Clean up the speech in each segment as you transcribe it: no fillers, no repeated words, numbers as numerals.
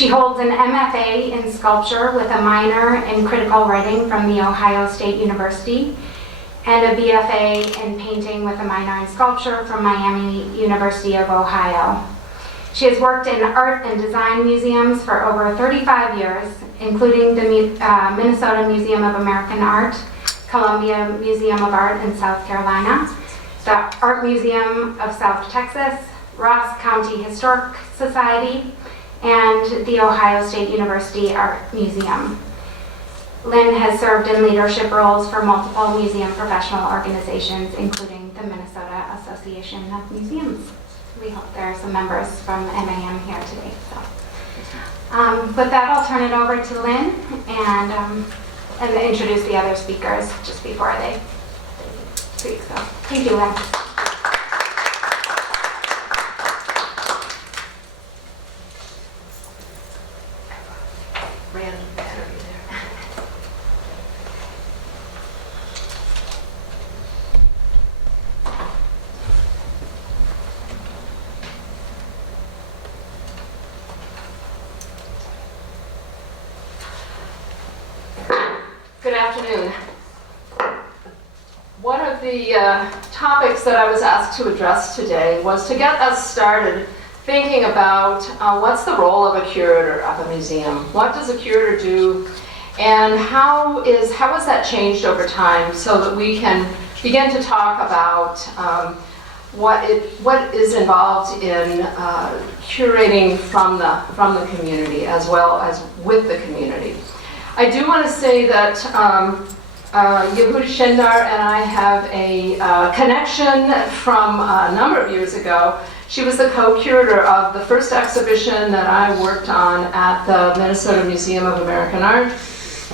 She holds an MFA in sculpture with a minor in critical writing from The Ohio State University and a BFA in painting with a minor in sculpture from Miami University of Ohio. She has worked in art and design museums for over 35 years, including the Minnesota Museum of American Art, Columbia Museum of Art in South Carolina, the Art Museum of South Texas, Ross County Historic Society, and the Ohio State University Art Museum. Lin has served in leadership roles for multiple museum professional organizations, including the Minnesota Association of Museums. We hope there are some members from MAM here today. So, with that, I'll turn it over to Lin and introduce the other speakers just before they speak. So, thank you, Lin. Good afternoon. One of the topics that I was asked to address today was to get us started thinking about what's the role of a curator of a museum? What does a curator do? And how has that changed over time so that we can begin to talk about what is involved in curating from the community as well as with the community. I do want to say that Yehuda Shindar and I have a connection from a number of years ago. She was the co-curator of the first exhibition that I worked on at the Minnesota Museum of American Art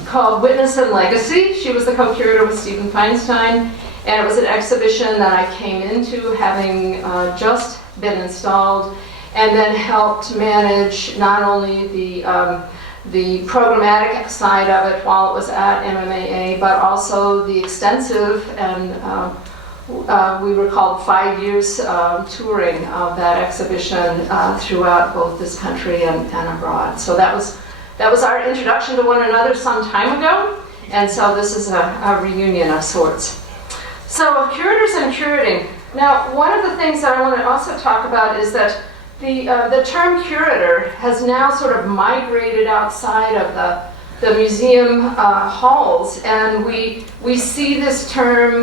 called Witness and Legacy. She was the co-curator with Stephen Feinstein, and it was an exhibition that I came into having just been installed and then helped manage not only the programmatic side of it while it was at MMAA, but also the extensive and we were called 5 years touring of that exhibition throughout both this country and abroad. So that was our introduction to one another some time ago, and so this is a reunion of sorts. So curators and curating. Now, one of the things that I want to also talk about is that the term curator has now sort of migrated outside of the museum halls, and we see this term,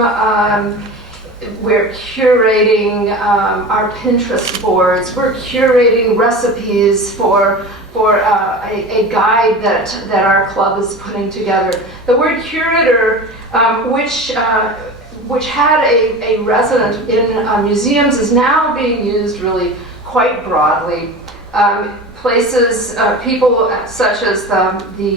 we're curating our Pinterest boards, we're curating recipes for a guide that our club is putting together. The word curator, which had a resonance in museums, is now being used really quite broadly. Places, people such as the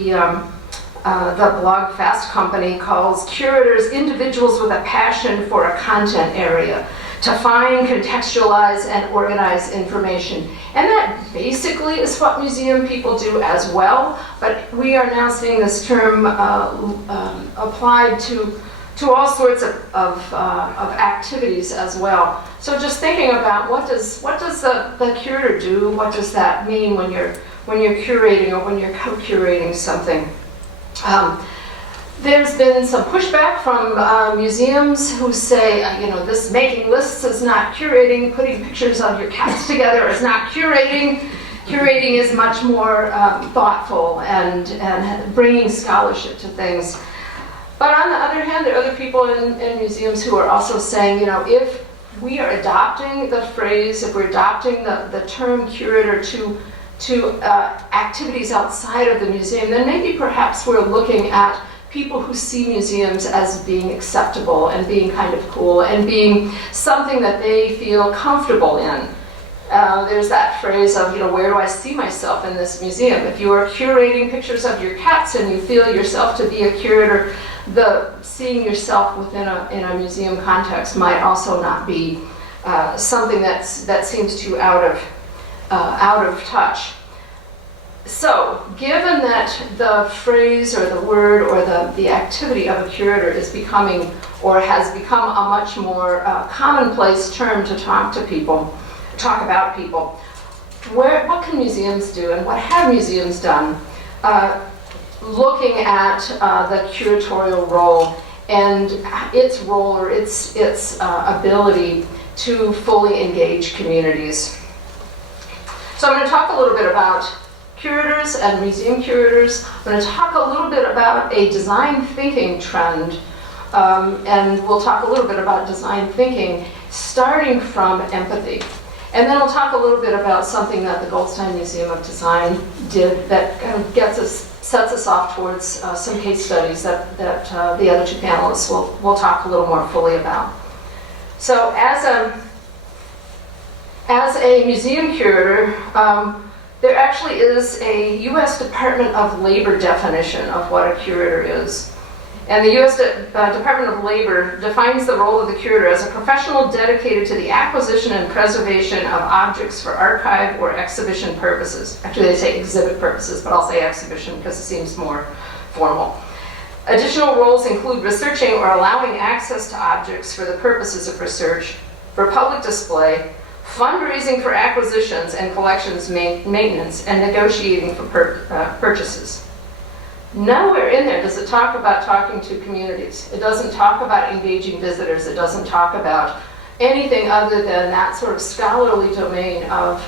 Blog Fast company calls curators individuals with a passion for a content area to find, contextualize, and organize information. And that basically is what museum people do as well, but we are now seeing this term applied to all sorts of activities as well. So just thinking about what does the curator do? What does that mean when you're curating or when you're co-curating something? There's been some pushback from museums who say, this making lists is not curating, putting pictures of your cats together is not curating. Curating is much more thoughtful and bringing scholarship to things. But on the other hand, there are other people in museums who are also saying, if we are adopting the phrase, if we're adopting the term curator to activities outside of the museum, then maybe perhaps we're looking at people who see museums as being acceptable and being kind of cool and being something that they feel comfortable in. There's that phrase of, where do I see myself in this museum? If you are curating pictures of your cats and you feel yourself to be a curator, seeing yourself within a museum context might also not be something that seems too out of touch. So, given that the phrase or the word or the activity of a curator is becoming or has become a much more commonplace term to talk about people, what can museums do and what have museums done looking at the curatorial role and its role or its ability to fully engage communities. So I'm going to talk a little bit about curators and museum curators. I'm going to talk a little bit about a design thinking trend, and we'll talk a little bit about design thinking starting from empathy. And then I'll talk a little bit about something that the Goldstein Museum of Design did that kind of sets us off towards some case studies that the other two panelists will talk a little more fully about. So as a museum curator, there actually is a U.S. Department of Labor definition of what a curator is. And the U.S. Department of Labor defines the role of the curator as a professional dedicated to the acquisition and preservation of objects for archive or exhibition purposes. Actually, they say exhibit purposes, but I'll say exhibition because it seems more formal. Additional roles include researching or allowing access to objects for the purposes of research, for public display, fundraising for acquisitions and collections maintenance, and negotiating for purchases. Nowhere in there does it talk about talking to communities. It doesn't talk about engaging visitors. It doesn't talk about anything other than that sort of scholarly domain of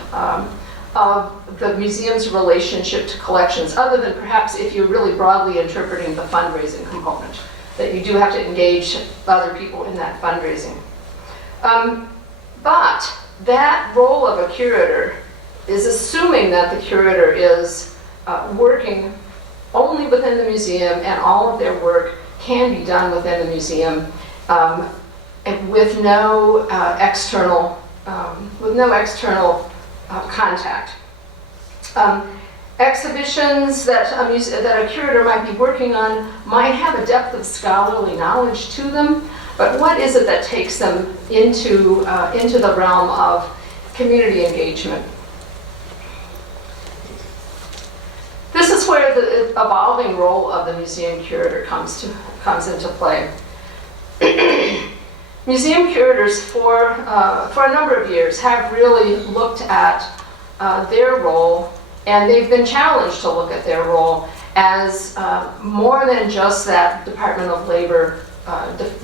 the museum's relationship to collections, other than perhaps if you're really broadly interpreting the fundraising component, that you do have to engage other people in that fundraising. But that role of a curator is assuming that the curator is working only within the museum, and all of their work can be done within the museum and with no external contact. Exhibitions that a curator might be working on might have a depth of scholarly knowledge to them, but what is it that takes them into the realm of community engagement? This is where the evolving role of the museum curator comes into play. Museum curators for a number of years have really looked at their role, and they've been challenged to look at their role as more than just that Department of Labor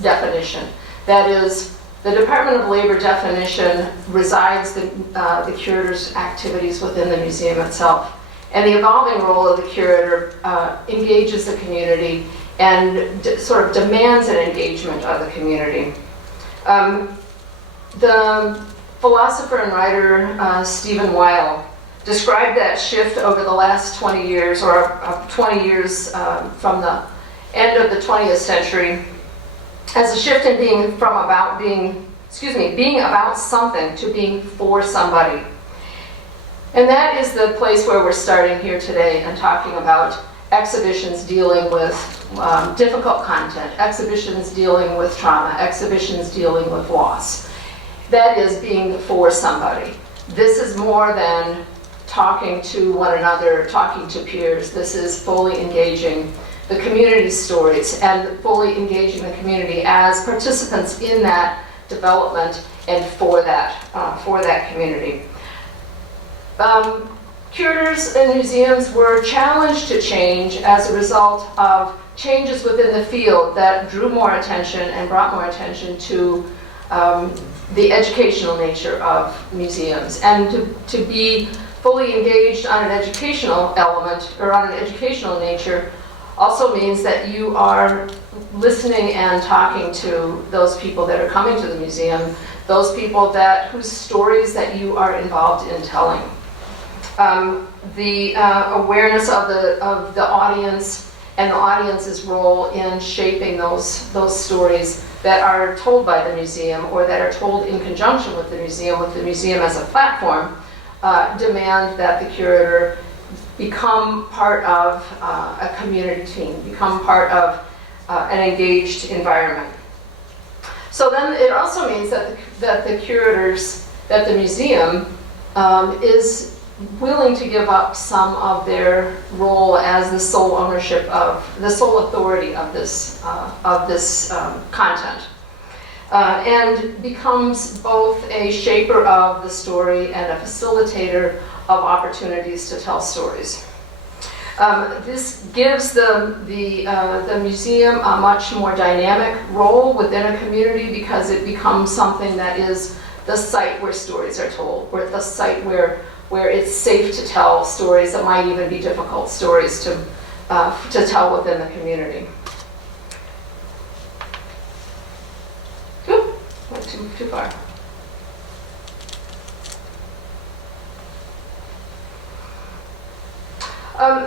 definition. That is, the Department of Labor definition resides the curator's activities within the museum itself. And the evolving role of the curator engages the community and sort of demands an engagement of the community. The philosopher and writer Stephen Weil described that shift over the last 20 years, or 20 years from the end of the 20th century, as a shift in being about something to being for somebody. And that is the place where we're starting here today and talking about exhibitions dealing with difficult content, exhibitions dealing with trauma, exhibitions dealing with loss. That is being for somebody. This is more than talking to one another, talking to peers. This is fully engaging the community's stories and fully engaging the community as participants in that development and for that community. Curators and museums were challenged to change as a result of changes within the field that drew more attention and brought more attention to the educational nature of museums. And to be fully engaged on an educational element or on an educational nature also means that you are listening and talking to those people that are coming to the museum, those people whose stories that you are involved in telling. The awareness of the audience and the audience's role in shaping those stories that are told by the museum or that are told in conjunction with the museum as a platform, demand that the curator become part of a community team, become part of an engaged environment. So then it also means that the museum is willing to give up some of their role as the sole authority of this content, and becomes both a shaper of the story and a facilitator of opportunities to tell stories. This gives the museum a much more dynamic role within a community because it becomes something that is the site where stories are told, where the site where it's safe to tell stories that might even be difficult stories to tell within the community. Oop, went too far.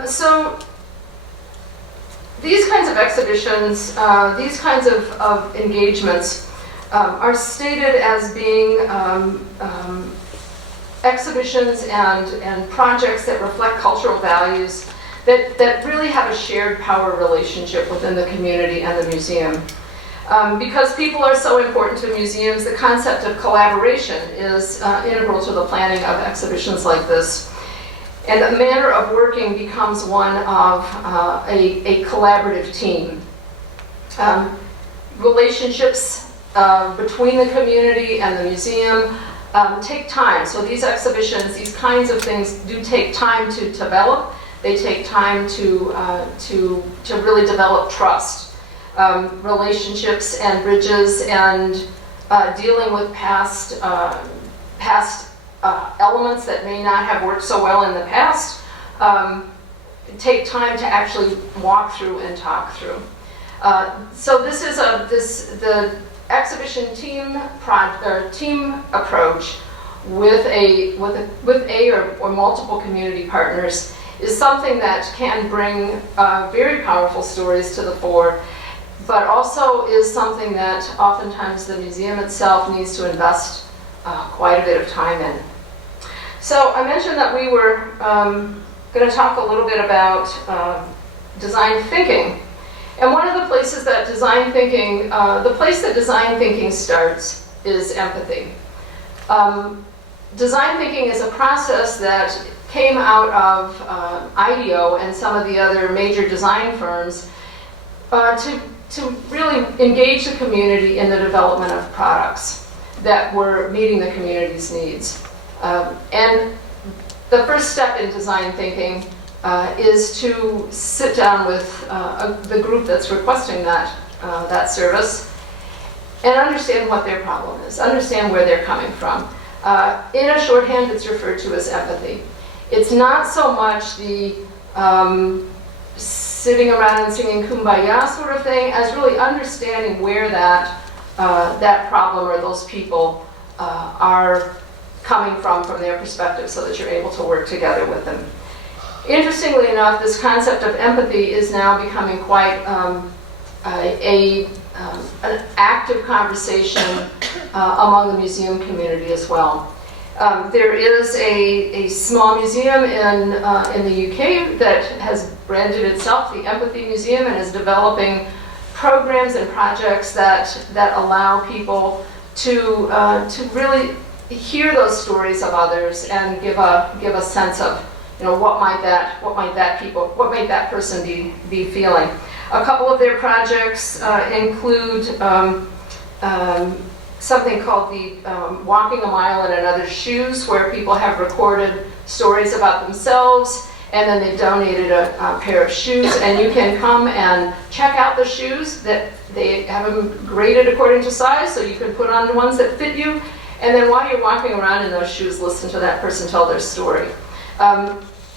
So these kinds of exhibitions, these kinds of engagements are stated as being exhibitions and projects that reflect cultural values that really have a shared power relationship within the community and the museum. Because people are so important to museums, the concept of collaboration is integral to the planning of exhibitions like this. And the manner of working becomes one of a collaborative team. Relationships between the community and the museum take time. So these exhibitions, these kinds of things do take time to develop. They take time to really develop trust. Relationships and bridges and dealing with past elements that may not have worked so well in the past take time to actually walk through and talk through. So this is the exhibition team approach with a or multiple community partners is something that can bring very powerful stories to the fore, but also is something that oftentimes the museum itself needs to invest quite a bit of time in. So I mentioned that we were going to talk a little bit about design thinking. And one of the places that design thinking, the place that design thinking starts is empathy. Design thinking is a process that came out of IDEO and some of the other major design firms to really engage the community in the development of products that were meeting the community's needs. And the first step in design thinking is to sit down with the group that's requesting that service and understand what their problem is, understand where they're coming from. In a shorthand, it's referred to as empathy. It's not so much the sitting around and singing kumbaya sort of thing as really understanding where that problem or those people are coming from their perspective so that you're able to work together with them. Interestingly enough, this concept of empathy is now becoming quite an active conversation among the museum community as well. There is a small museum in the UK that has branded itself the Empathy Museum and is developing programs and projects that allow people to really hear those stories of others and give a sense of, what might that person be feeling. A couple of their projects include something called the Walking a Mile in Another's Shoes, where people have recorded stories about themselves and then they've donated a pair of shoes, and you can come and check out the shoes. That they have them graded according to size, so you can put on the ones that fit you, and then while you're walking around in those shoes, listen to that person tell their story.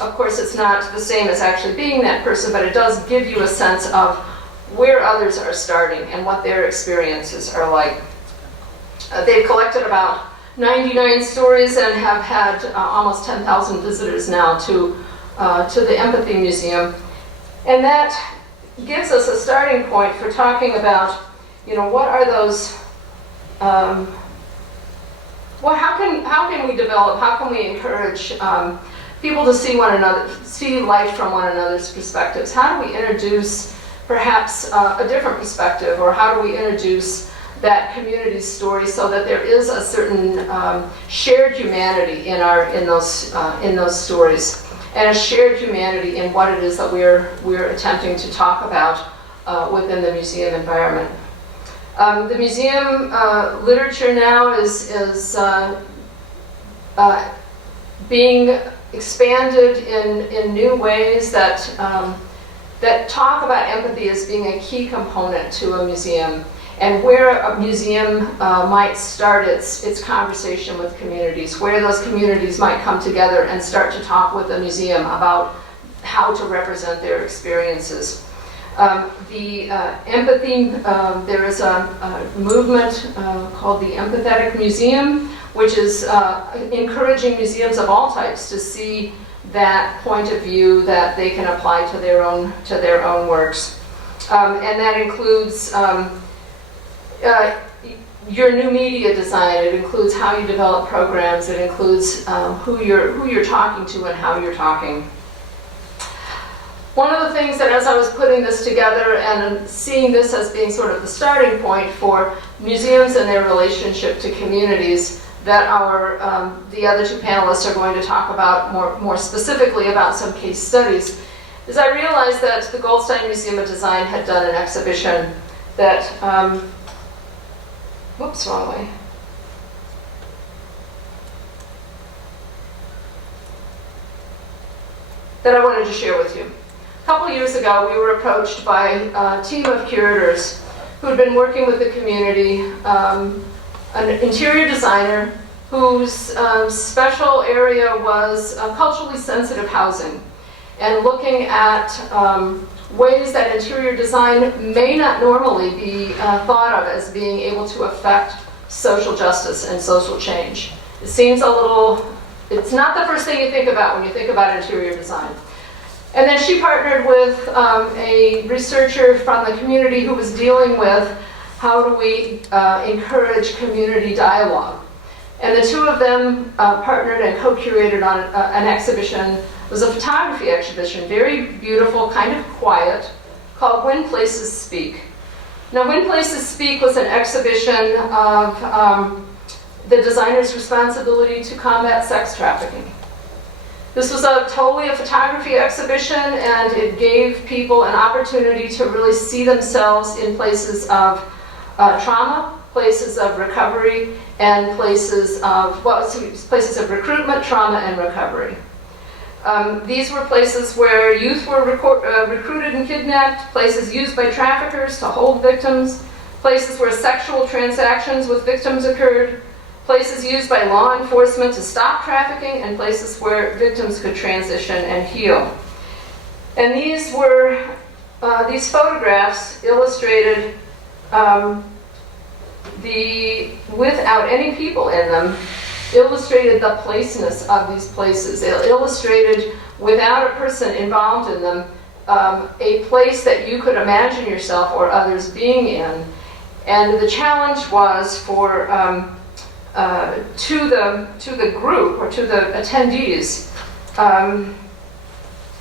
Of course, it's not the same as actually being that person, but it does give you a sense of where others are starting and what their experiences are like. They've collected about 99 stories and have had almost 10,000 visitors now to the Empathy Museum. And that gives us a starting point for talking about, what are those, how can we develop, how can we encourage people to see one another, see life from one another's perspectives? How do we introduce perhaps a different perspective, or how do we introduce that community story so that there is a certain shared humanity in those stories, and a shared humanity in what it is that we're attempting to talk about within the museum environment. The museum literature now is being expanded in new ways that, that talk about empathy as being a key component to a museum, and where a museum might start its conversation with communities, where those communities might come together and start to talk with the museum about how to represent their experiences. The empathy, there is a movement called the Empathetic Museum, which is encouraging museums of all types to see that point of view that they can apply to their own works. And that includes your new media design. It includes how you develop programs. It includes who you're talking to and how you're talking. One of the things that, as I was putting this together and seeing this as being sort of the starting point for museums and their relationship to communities, that the other two panelists are going to talk about more specifically about some case studies, is I realized that the Goldstein Museum of Design had done an exhibition that, whoops, wrong way. That I wanted to share with you. A couple years ago, we were approached by a team of curators who had been working with the community, an interior designer whose special area was culturally sensitive housing, and looking at ways that interior design may not normally be thought of as being able to affect social justice and social change. It seems a little, it's not the first thing you think about when you think about interior design. And then she partnered with a researcher from the community who was dealing with how do we encourage community dialogue. And the two of them partnered and co-curated on an exhibition. It was a photography exhibition, very beautiful, kind of quiet, called When Places Speak. Now, When Places Speak was an exhibition of the designer's responsibility to combat sex trafficking. This was totally a photography exhibition, and it gave people an opportunity to really see themselves in places of trauma, places of recovery, and places of recruitment, trauma, and recovery. These were places where youth were recruited and kidnapped, places used by traffickers to hold victims, places where sexual transactions with victims occurred, places used by law enforcement to stop trafficking, and places where victims could transition and heal. And these photographs illustrated without any people in them, illustrated the placeness of these places. It illustrated, without a person involved in them, a place that you could imagine yourself or others being in. And the challenge was for to the group, or to the attendees,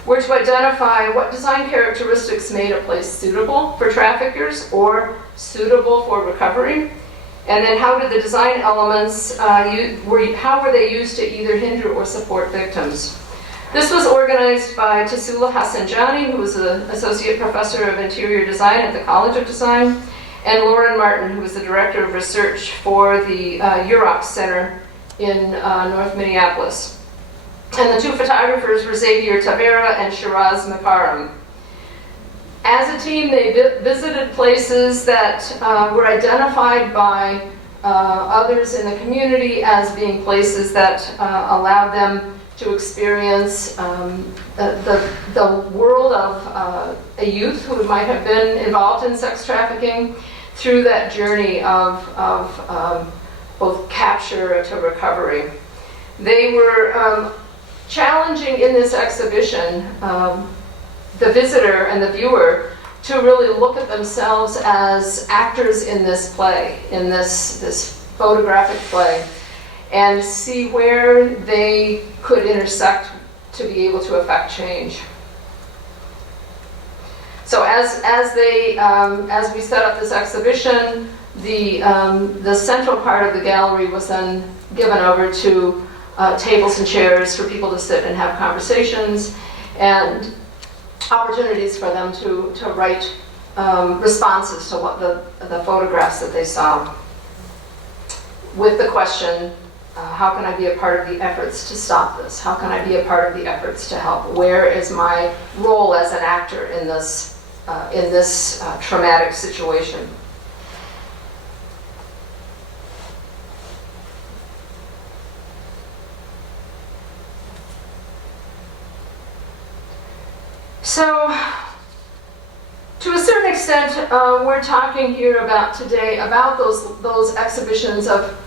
were to identify what design characteristics made a place suitable for traffickers or suitable for recovery, and then how did the design elements, how were they used to either hinder or support victims. This was organized by Tasula Hassanjani, who was an associate professor of interior design at the College of Design, and Lauren Martin, who was the director of research for the Urox Center in North Minneapolis. And the two photographers were Xavier Tavera and Shiraz Makaram. As a team, they visited places that were identified by others in the community as being places that allowed them to experience the world of a youth who might have been involved in sex trafficking through that journey of both capture to recovery. They were challenging in this exhibition the visitor and the viewer to really look at themselves as actors in this play, in this photographic play, and see where they could intersect to be able to affect change. So as we set up this exhibition, the central part of the gallery was then given over to tables and chairs for people to sit and have conversations, and opportunities for them to write responses to what the photographs that they saw, with the question, How can I be a part of the efforts to stop this? How can I be a part of the efforts to help? Where is my role as an actor in this traumatic situation? So, to a certain extent, we're talking here about today about those exhibitions of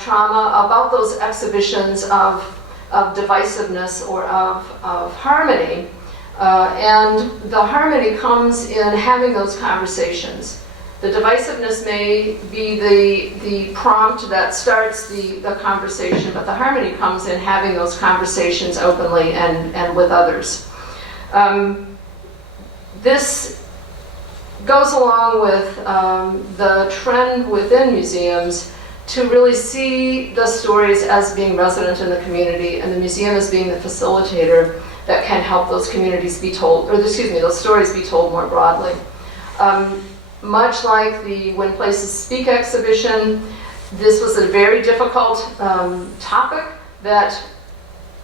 trauma, about those exhibitions of divisiveness or of harmony. And the harmony comes in having those conversations. The divisiveness may be the prompt that starts the conversation, but the harmony comes in having those conversations openly and with others. This goes along with the trend within museums to really see the stories as being resident in the community, and the museum as being the facilitator that can help those communities be told, or excuse me, those stories be told more broadly. Much like the When Places Speak exhibition, this was a very difficult topic that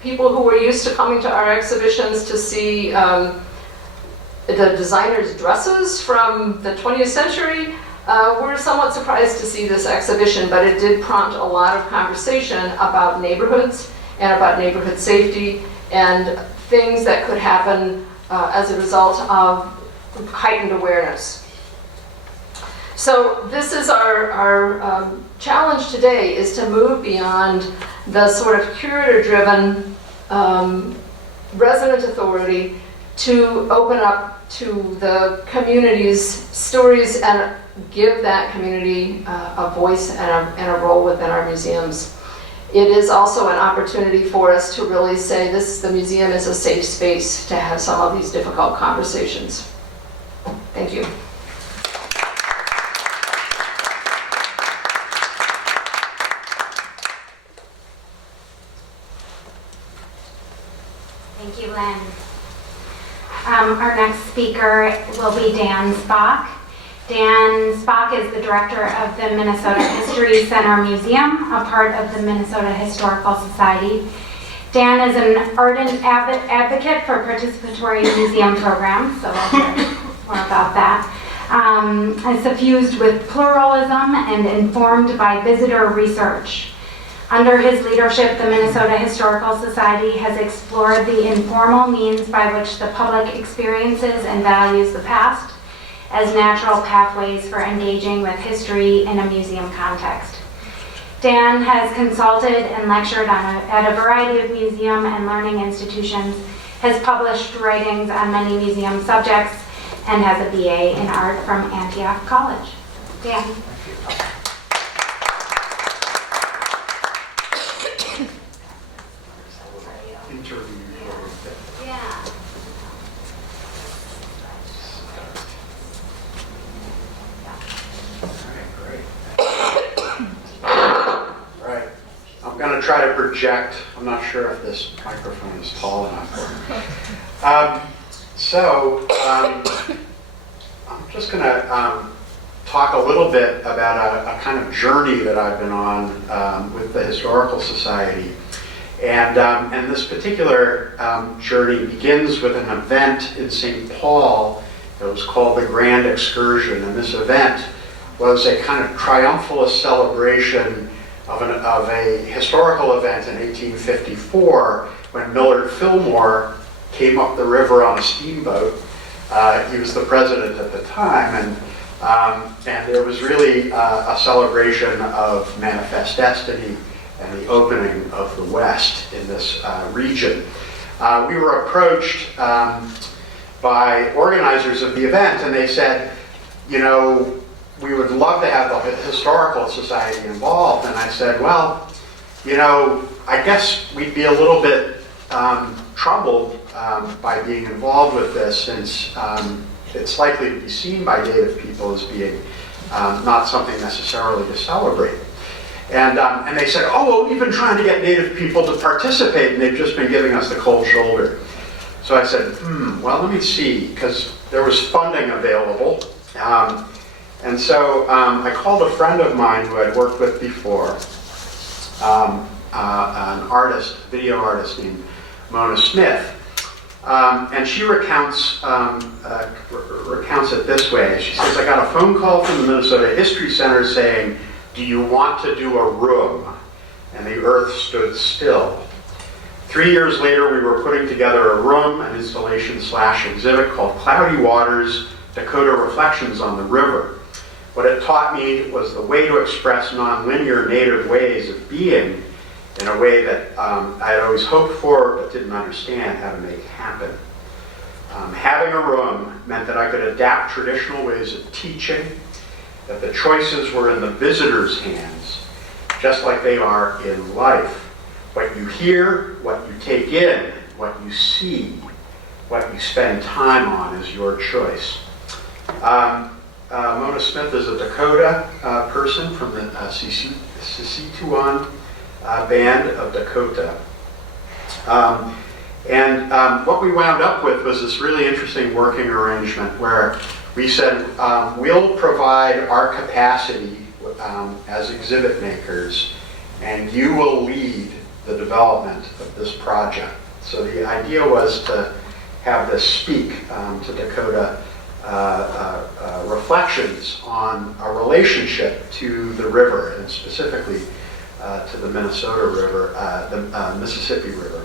people who were used to coming to our exhibitions to see the designers' dresses from the 20th century were somewhat surprised to see this exhibition, but it did prompt a lot of conversation about neighborhoods and about neighborhood safety and things that could happen as a result of heightened awareness. So this is our challenge today, is to move beyond the sort of curator-driven resident authority to open up to the community's stories and give that community a voice and a role within our museums. It is also an opportunity for us to really say the museum is a safe space to have some of these difficult conversations. Thank you. Thank you, Lynn. Our next speaker will be Dan Spock. Dan Spock is the director of the Minnesota History Center Museum, a part of the Minnesota Historical Society. Dan is an ardent advocate for participatory museum programs, so we'll hear more about that. It's suffused with pluralism and informed by visitor research. Under his leadership, the Minnesota Historical Society has explored the informal means by which the public experiences and values the past as natural pathways for engaging with history in a museum context. Dan has consulted and lectured at a variety of museum and learning institutions, has published writings on many museum subjects, and has a BA in art from Antioch College. Dan. Try to project. I'm not sure if this microphone is tall enough. I'm just going to talk a little bit about a kind of journey that I've been on with the Historical Society. And this particular journey begins with an event in St. Paul that was called the Grand Excursion. And this event was a kind of triumphalist celebration of a historical event in 1854 when Millard Fillmore came up the river on a steamboat. He was the president at the time, and there was really a celebration of manifest destiny and the opening of the West in this region. We were approached by organizers of the event, and they said, you know, we would love to have the Historical Society involved. And I said, well, you know, I guess we'd be a little bit troubled by being involved with this, since it's likely to be seen by Native people as being not something necessarily to celebrate. And they said, oh, well, we've been trying to get Native people to participate, and they've just been giving us the cold shoulder. So I said, well, let me see, because there was funding available. And so I called a friend of mine who I'd worked with before, an artist, video artist named Mona Smith. And she recounts it this way. She says, I got a phone call from the Minnesota History Center saying, do you want to do a room? And the earth stood still. 3 years later, we were putting together a room, an installation/exhibit called Cloudy Waters, Dakota Reflections on the River. What it taught me was the way to express nonlinear native ways of being in a way that I had always hoped for but didn't understand how to make happen. Having a room meant that I could adapt traditional ways of teaching, that the choices were in the visitor's hands, just like they are in life. What you hear, what you take in, what you see, what you spend time on is your choice. Mona Smith is a Dakota person from the Siskiyou band of Dakota. What we wound up with was this really interesting working arrangement where we said, we'll provide our capacity as exhibit makers, and you will lead the development of this project. So the idea was to have this speak to Dakota reflections on a relationship to the river, and specifically to the Minnesota River, the Mississippi River.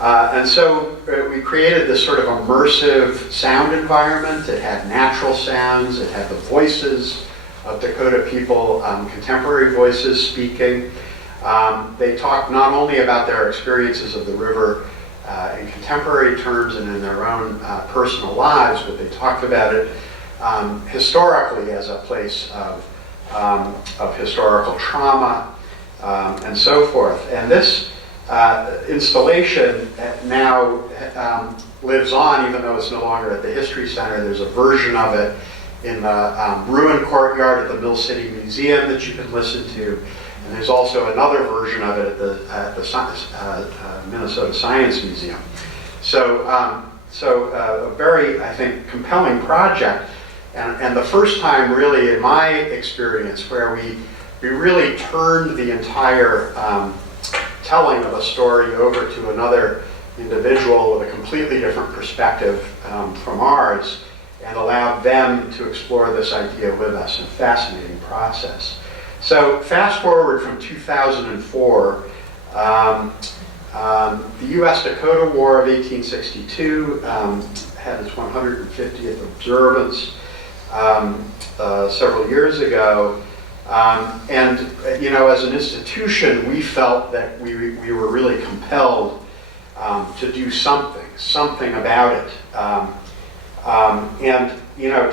And so we created this sort of immersive sound environment. It had natural sounds, it had the voices of Dakota people, contemporary voices speaking. They talked not only about their experiences of the river in contemporary terms and in their own personal lives, but they talked about it historically as a place of historical trauma and so forth. And this installation now lives on, even though it's no longer at the History Center. There's a version of it in the ruined courtyard at the Mill City Museum that you can listen to. And there's also another version of it at the Minnesota Science Museum. So a very, I think, compelling project. And the first time, really, in my experience, where we really turned the entire telling of a story over to another individual with a completely different perspective from ours, and allowed them to explore this idea with us. A fascinating process. So fast forward from 2004, the U.S.-Dakota War of 1862 had its 150th observance several years ago. And as an institution, we felt that we were really compelled to do something about it.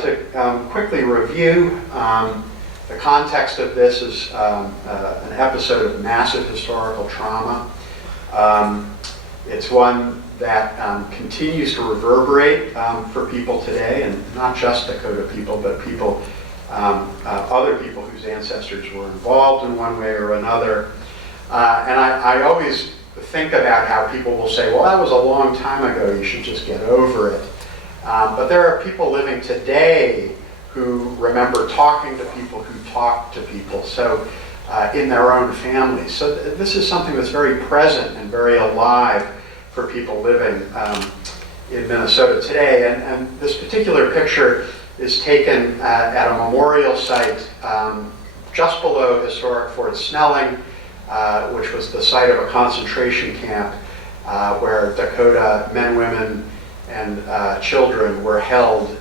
To quickly review, the context of this is an episode of massive historical trauma. It's one that continues to reverberate for people today, and not just Dakota people, but people, other people whose ancestors were involved in one way or another. And I always think about how people will say, well, that was a long time ago, you should just get over it. But there are people living today who remember talking to people who talk to people, so in their own families. So this is something that's very present and very alive for people living in Minnesota today. And this particular picture is taken at a memorial site just below historic Fort Snelling, which was the site of a concentration camp where Dakota men, women, and children were held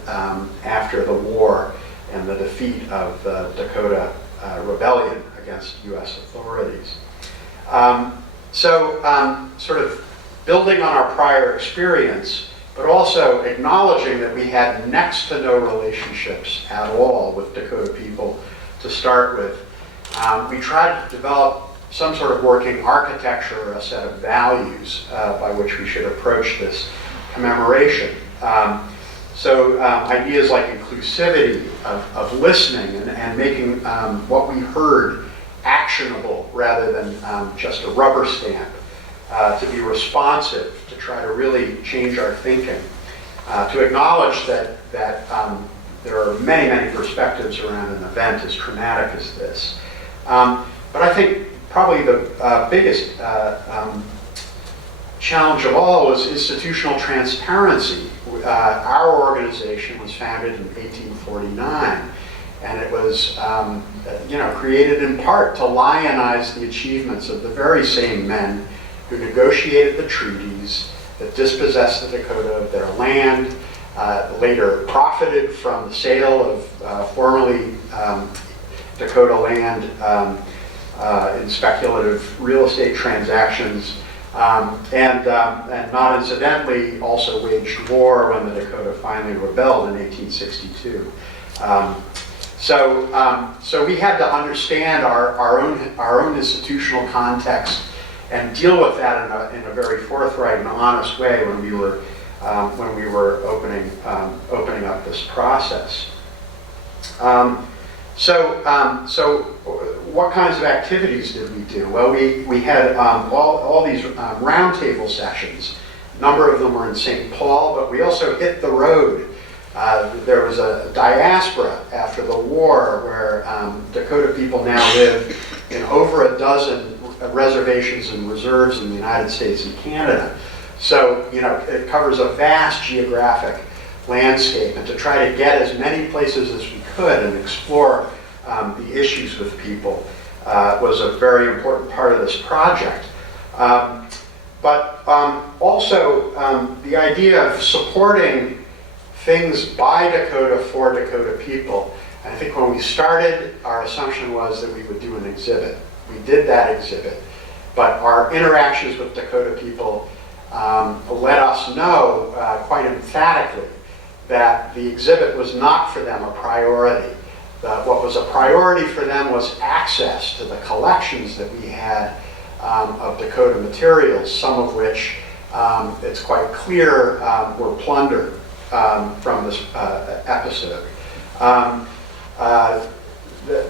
after the war and the defeat of the Dakota rebellion against U.S. authorities. Sort of building on our prior experience, but also acknowledging that we had next to no relationships at all with Dakota people to start with, we tried to develop some sort of working architecture or a set of values by which we should approach this commemoration. Ideas like inclusivity, of listening, and making what we heard actionable rather than just a rubber stamp, to be responsive, to try to really change our thinking, to acknowledge that there are many, many perspectives around an event as traumatic as this. But I think probably the biggest challenge of all was institutional transparency. Our organization was founded in 1849, and it was created in part to lionize the achievements of the very same men who negotiated the treaties that dispossessed the Dakota of their land, later profited from the sale of formerly Dakota land in speculative real estate transactions, and not incidentally also waged war when the Dakota finally rebelled in 1862. So we had to understand our own institutional context and deal with that in a very forthright and honest way when we were opening up this process. So what kinds of activities did we do? Well, we had all these roundtable sessions. A number of them were in St. Paul, but we also hit the road. There was a diaspora after the war where Dakota people now live in over a dozen reservations and reserves in the United States and Canada. So, it covers a vast geographic landscape, and to try to get as many places as we could and explore the issues with people was a very important part of this project. But also the idea of supporting things by Dakota for Dakota people. And I think when we started, our assumption was that we would do an exhibit. We did that exhibit, but our interactions with Dakota people let us know quite emphatically that the exhibit was not for them a priority. What was a priority for them was access to the collections that we had of Dakota materials, some of which it's quite clear were plundered from this episode.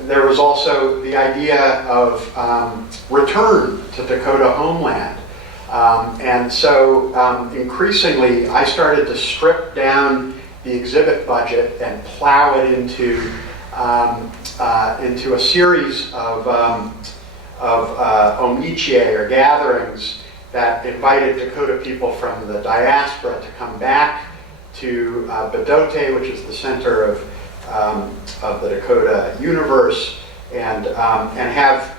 There was also the idea of return to Dakota homeland. And so increasingly, I started to strip down the exhibit budget and plow it into a series of omiche, or gatherings, that invited Dakota people from the diaspora to come back to Bedote, which is the center of the Dakota universe, and have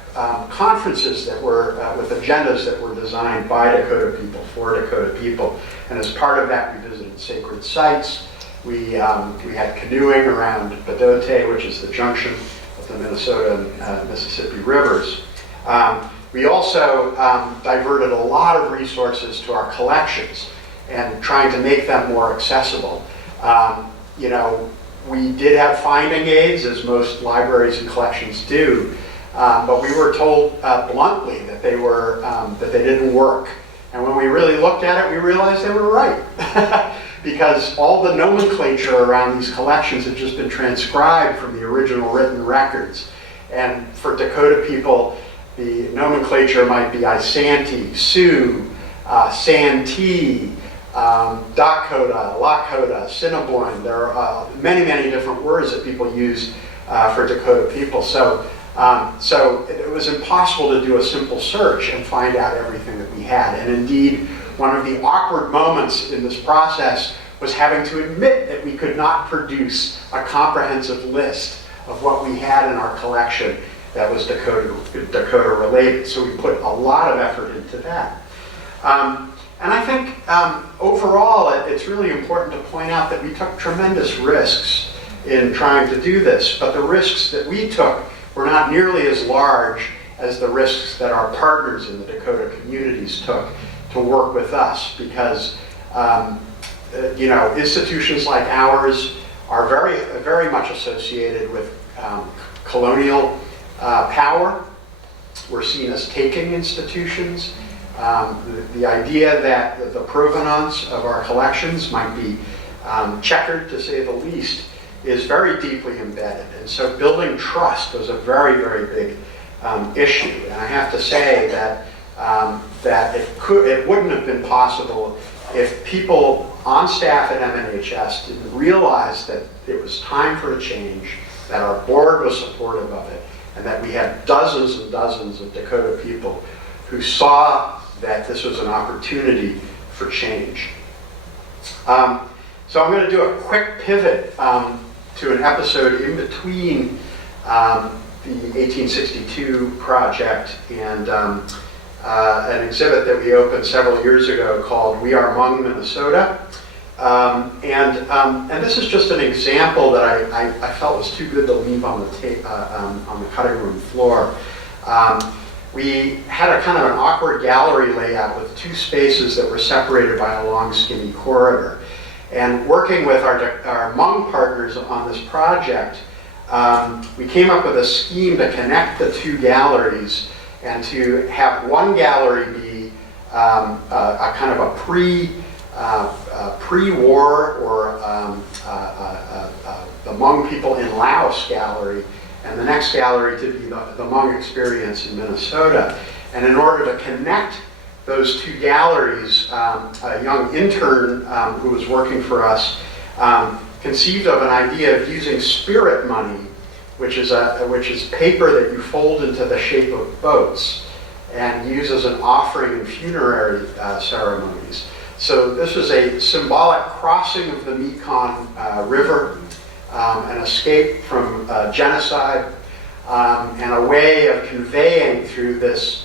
conferences that were with agendas that were designed by Dakota people for Dakota people. And as part of that, we visited sacred sites. We had canoeing around Bedote, which is the junction of the Minnesota and Mississippi rivers. We also diverted a lot of resources to our collections and trying to make them more accessible. We did have finding aids, as most libraries and collections do, but we were told bluntly that they didn't work. And when we really looked at it, we realized they were right. Because all the nomenclature around these collections had just been transcribed from the original written records. And for Dakota people, the nomenclature might be Isanti, Sioux, Santee, Dakota, Lakota, Assiniboine. There are many, many different words that people use for Dakota people. So it was impossible to do a simple search and find out everything that we had. And indeed, one of the awkward moments in this process was having to admit that we could not produce a comprehensive list of what we had in our collection that was Dakota related. So we put a lot of effort into that. And I think overall, it's really important to point out that we took tremendous risks in trying to do this, but the risks that we took were not nearly as large as the risks that our partners in the Dakota communities took to work with us, because institutions like ours are very, very much associated with colonial power. We're seen as taking institutions. The idea that the provenance of our collections might be checkered, to say the least, is very deeply embedded. And so building trust was a very, very big issue. And I have to say that it wouldn't have been possible if people on staff at MNHS didn't realize that it was time for a change, that our board was supportive of it, and that we had dozens and dozens of Dakota people who saw that this was an opportunity for change. So I'm going to do a quick pivot to an episode in between the 1862 project and an exhibit that we opened several years ago called We Are Hmong, Minnesota. And this is just an example that I felt was too good to leave on the cutting room floor. We had a kind of an awkward gallery layout with two spaces that were separated by a long, skinny corridor. And working with our Hmong partners on this project, we came up with a scheme to connect the two galleries and to have one gallery be a kind of a pre-war or the Hmong people in Laos gallery, and the next gallery to be the Hmong experience in Minnesota. And in order to connect those two galleries, a young intern who was working for us conceived of an idea of using spirit money, which is paper that you fold into the shape of boats and use as an offering in funerary ceremonies. So this was a symbolic crossing of the Mekong River, an escape from genocide, and a way of conveying through this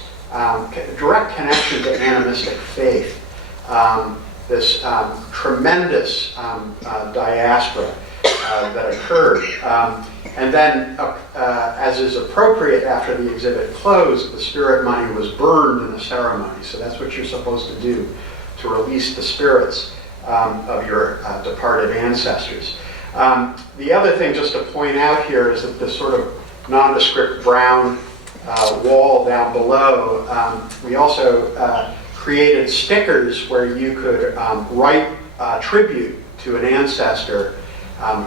direct connection to animistic faith, this tremendous diaspora that occurred. And then, as is appropriate after the exhibit closed, the spirit money was burned in a ceremony. So that's what you're supposed to do to release the spirits of your departed ancestors. The other thing just to point out here is that this sort of nondescript brown wall down below, we also created stickers where you could write tribute to an ancestor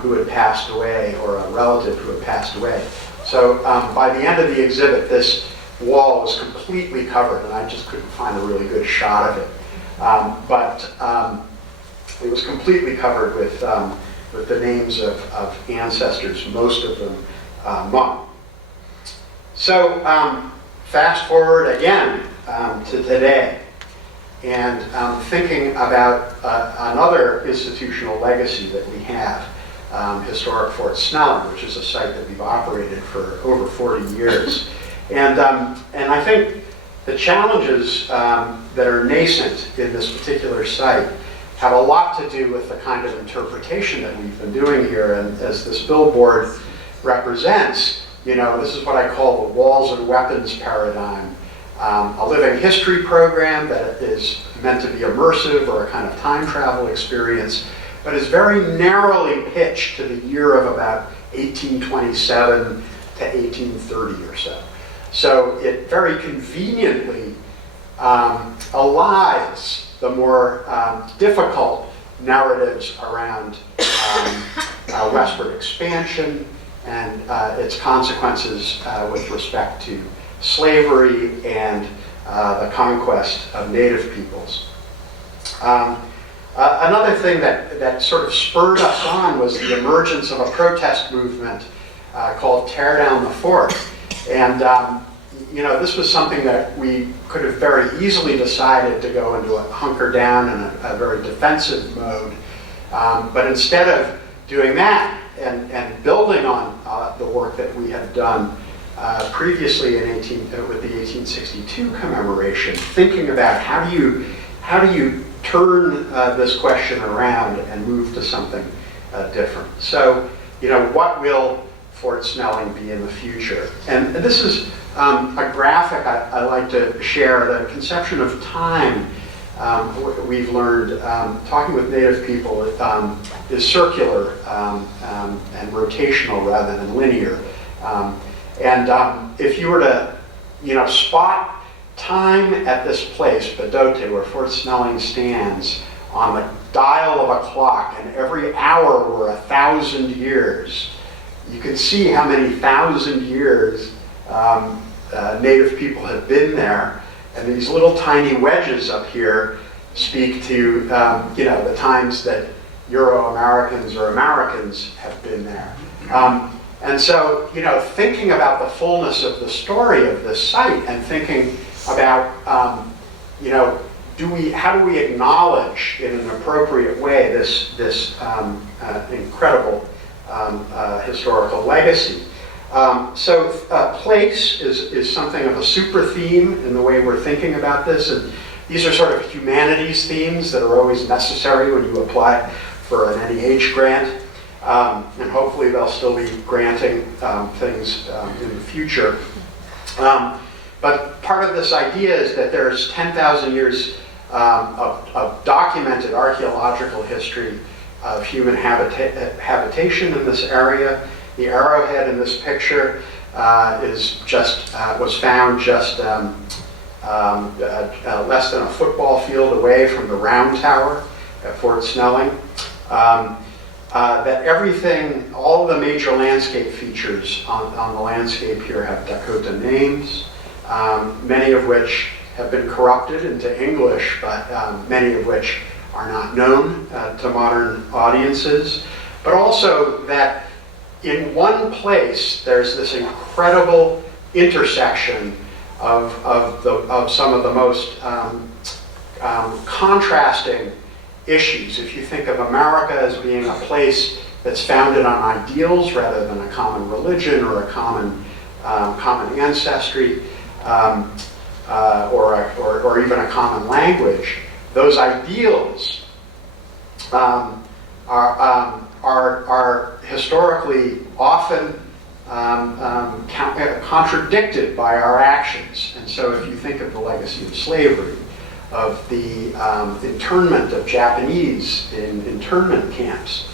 who had passed away or a relative who had passed away. So by the end of the exhibit, this wall was completely covered, and I just couldn't find a really good shot of it. But it was completely covered with the names of ancestors, most of them Hmong. So fast forward again to today, and thinking about another institutional legacy that we have, historic Fort Snelling, which is a site that we've operated for over 40 years. And I think the challenges that are nascent in this particular site have a lot to do with the kind of interpretation that we've been doing here. And as this billboard represents, this is what I call the walls and weapons paradigm. A living history program that is meant to be immersive or a kind of time travel experience, but is very narrowly pitched to the year of about 1827 to 1830 or so. So it very conveniently allies the more difficult narratives around westward expansion and its consequences with respect to slavery and the conquest of native peoples. Another thing that sort of spurred us on was the emergence of a protest movement called Tear Down the Fort. And this was something that we could have very easily decided to go into a hunker down in a very defensive mode. But instead of doing that and building on the work that we had done previously with the 1862 commemoration, thinking about how do you turn this question around and move to something different. So, what will Fort Snelling be in the future? And this is a graphic I like to share. The conception of time we've learned, talking with Native people, is circular and rotational rather than linear. And if you were to, spot time at this place, Bedote, where Fort Snelling stands, on the dial of a clock, and every hour were 1,000 years, you can see how many thousand years Native people have been there. And these little tiny wedges up here speak to, the times that Euro-Americans or Americans have been there. And so, you know, thinking about the fullness of the story of this site and thinking about, you know, how do we acknowledge in an appropriate way this incredible historical legacy. So place is something of a super theme in the way we're thinking about this. And these are sort of humanities themes that are always necessary when you apply for an NEH grant. And hopefully they'll still be granting things in the future. But part of this idea is that there's 10,000 years of documented archaeological history of human habitation in this area. The arrowhead in this picture was found just less than a football field away from the round tower at Fort Snelling. That everything, all the major landscape features on the landscape here have Dakota names, many of which have been corrupted into English, but many of which are not known to modern audiences. But also that in one place there's this incredible intersection of some of the most contrasting issues. If you think of America as being a place that's founded on ideals rather than a common religion or a common ancestry, or even a common language, those ideals are historically often contradicted by our actions. And so if you think of the legacy of slavery, of the internment of Japanese in internment camps,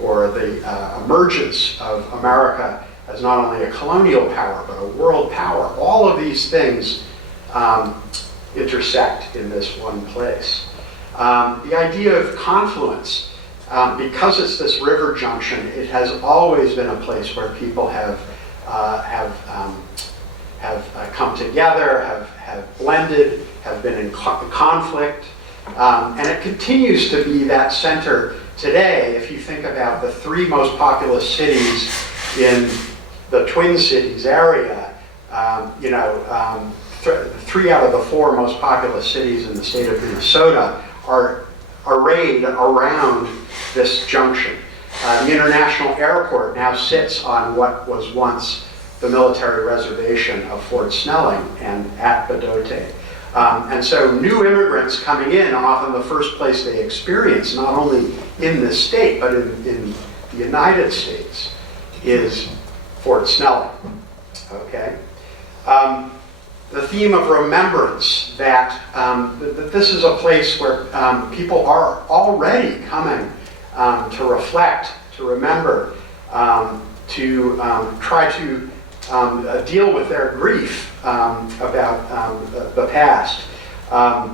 or the emergence of America as not only a colonial power, but a world power, all of these things intersect in this one place. The idea of confluence, because it's this river junction, it has always been a place where people have come together, have blended, have been in conflict, and it continues to be that center today. If you think about the three most populous cities in the Twin Cities area, three out of the four most populous cities in the state of Minnesota are arrayed around this junction. The international airport now sits on what was once the military reservation of Fort Snelling and at Bdote. And so new immigrants coming in, often the first place they experience, not only in this state, but in the United States, is Fort Snelling. Okay? The theme of remembrance, that this is a place where people are already coming to reflect, to remember, to try to deal with their grief about the past. I've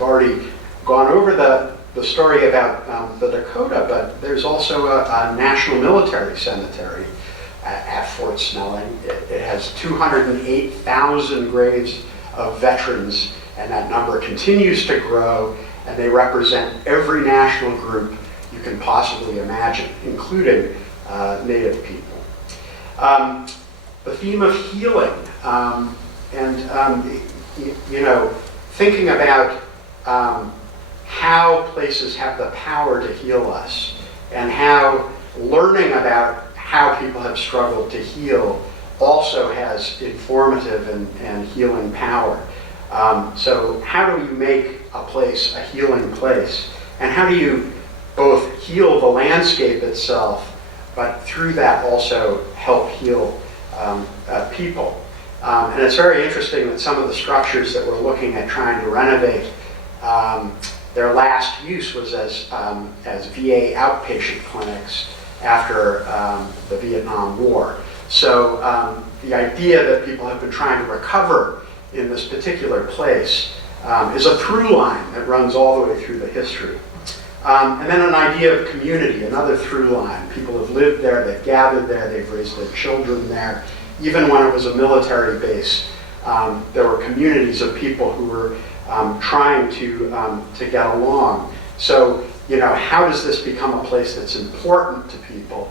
already gone over the story about the Dakota, but there's also a national military cemetery at Fort Snelling. It has 208,000 graves of veterans, and that number continues to grow, and they represent every national group you can possibly imagine, including Native people. The theme of healing, thinking about how places have the power to heal us, and how learning about how people have struggled to heal also has informative and healing power. So how do you make a place a healing place? And how do you both heal the landscape itself, but through that also help heal people? And it's very interesting that some of the structures that we're looking at trying to renovate, their last use was as VA outpatient clinics after the Vietnam War. So the idea that people have been trying to recover in this particular place is a through line that runs all the way through the history. And then an idea of community, another through line. People have lived there, they've gathered there, they've raised their children there. Even when it was a military base, there were communities of people who were trying to get along. So how does this become a place that's important to people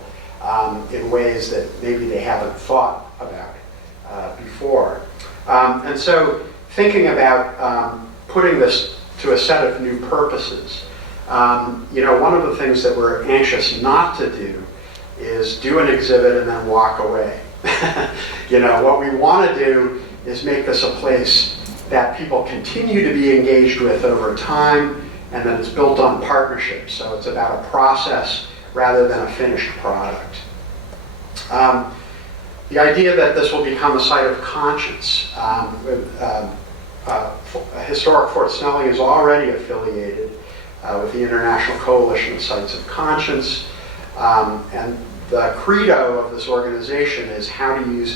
in ways that maybe they haven't thought about before. And so thinking about putting this to a set of new purposes, one of the things that we're anxious not to do is do an exhibit and then walk away. What we want to do is make this a place that people continue to be engaged with over time, and that it's built on partnerships. So it's about a process rather than a finished product. The idea that this will become a site of conscience. Historic Fort Snelling is already affiliated with the International Coalition of Sites of Conscience, and the credo of this organization is how to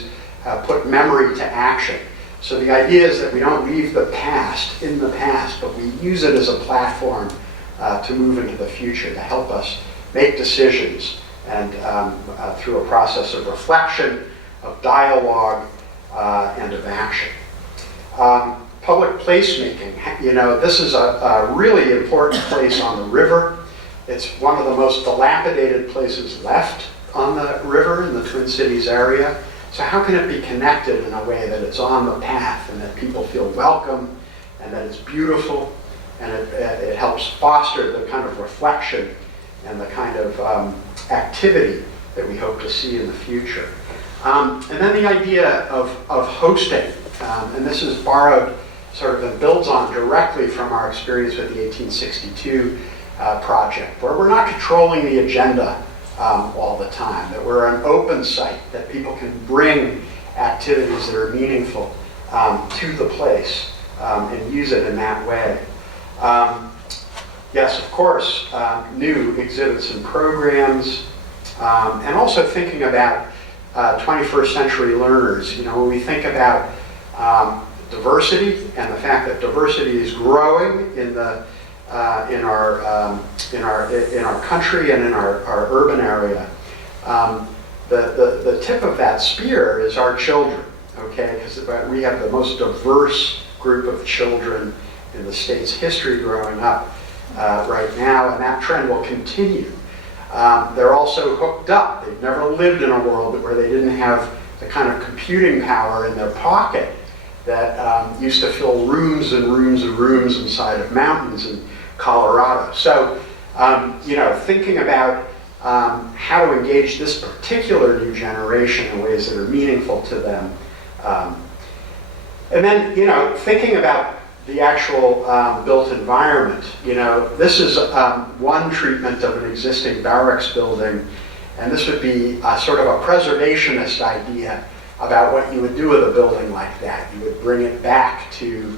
put memory to action. So the idea is that we don't leave the past in the past, but we use it as a platform to move into the future, to help us make decisions, and through a process of reflection, of dialogue, and of action. Public placemaking, this is a really important place on the river. It's one of the most dilapidated places left on the river in the Twin Cities area. So how can it be connected in a way that it's on the path and that people feel welcome and that it's beautiful, and it helps foster the kind of reflection and the kind of activity that we hope to see in the future. And then the idea of hosting, and this is borrowed sort of and builds on directly from our experience with the 1862 project, where we're not controlling the agenda all the time, that we're an open site, that people can bring activities that are meaningful to the place and use it in that way. Yes, of course, new exhibits and programs, and also thinking about 21st century learners. When we think about diversity and the fact that diversity is growing in our country and in our urban area, the tip of that spear is our children, okay? Because we have the most diverse group of children in the state's history growing up right now, and that trend will continue. They're also hooked up. They've never lived in a world where they didn't have the kind of computing power in their pocket that used to fill rooms and rooms and rooms inside of mountains in Colorado. So, thinking about how to engage this particular new generation in ways that are meaningful to them. And then, thinking about the actual built environment. This is one treatment of an existing barracks building, and this would be sort of a preservationist idea about what you would do with a building like that. You would bring it back to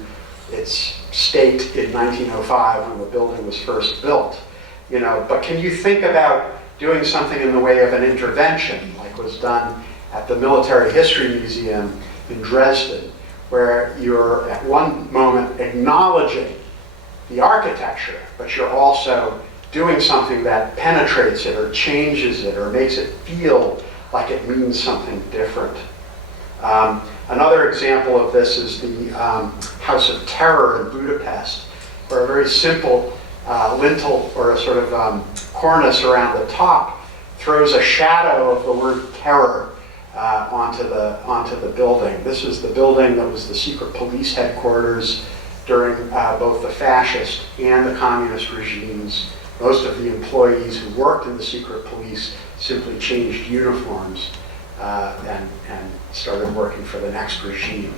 its state in 1905 when the building was first built. But can you think about doing something in the way of an intervention, like was done at the Military History Museum in Dresden, where you're at one moment acknowledging the architecture, but you're also doing something that penetrates it or changes it or makes it feel like it means something different. Another example of this is the House of Terror in Budapest, where a very simple lintel or a sort of cornice around the top throws a shadow of the word terror onto the building. This is the building that was the secret police headquarters during both the fascist and the communist regimes. Most of the employees who worked in the secret police simply changed uniforms and started working for the next regime.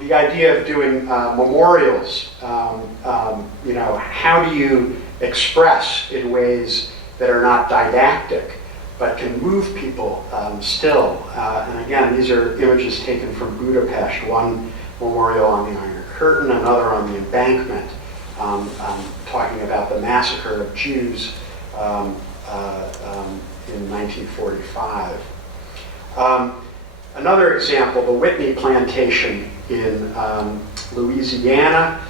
The idea of doing memorials, how do you express in ways that are not didactic, but can move people still? And again, these are images taken from Budapest, one memorial on the Iron Curtain, another on the embankment, talking about the massacre of Jews in 1945. Another example, the Whitney Plantation in Louisiana,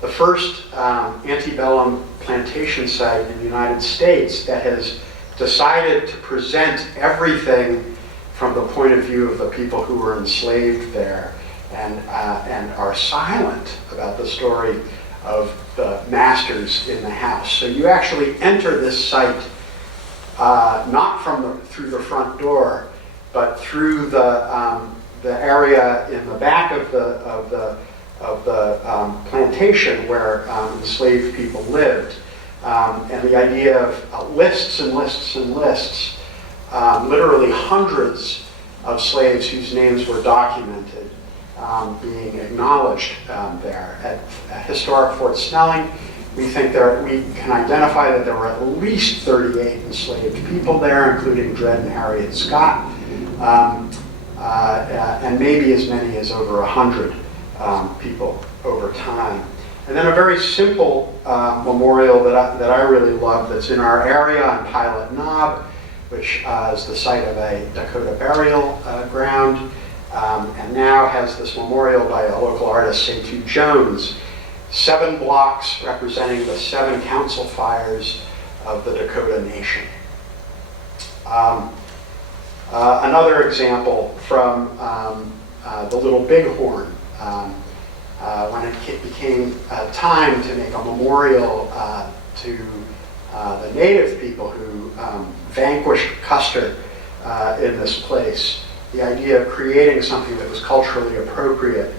the first antebellum plantation site in the United States that has decided to present everything from the point of view of the people who were enslaved there, and are silent about the story the masters in the house. So you actually enter this site not through the front door, but through the area in the back of the plantation where enslaved people lived. And the idea of lists and lists and lists, literally hundreds of slaves whose names were documented being acknowledged there. At historic Fort Snelling, we think we can identify that there were at least 38 enslaved people there, including Dred and Harriet Scott, and maybe as many as over 100 people over time. And then a very simple memorial that I really love that's in our area on Pilot Knob, which is the site of a Dakota burial ground, and now has this memorial by a local artist, Seitu Jones, 7 blocks representing the 7 council fires of the Dakota Nation. Another example from the Little Bighorn, when it became time to make a memorial to the native people who vanquished Custer in this place. The idea of creating something that was culturally appropriate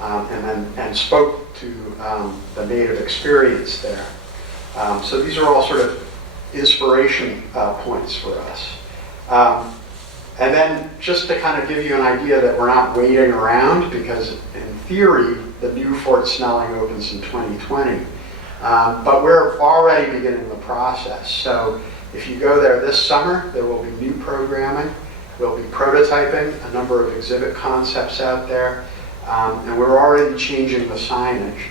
and spoke to the native experience there. So these are all sort of inspiration points for us. And then just to kind of give you an idea that we're not waiting around, because in theory, the new Fort Snelling opens in 2020. But we're already beginning the process. So if you go there this summer, there will be new programming. We'll be prototyping a number of exhibit concepts out there. And we're already changing the signage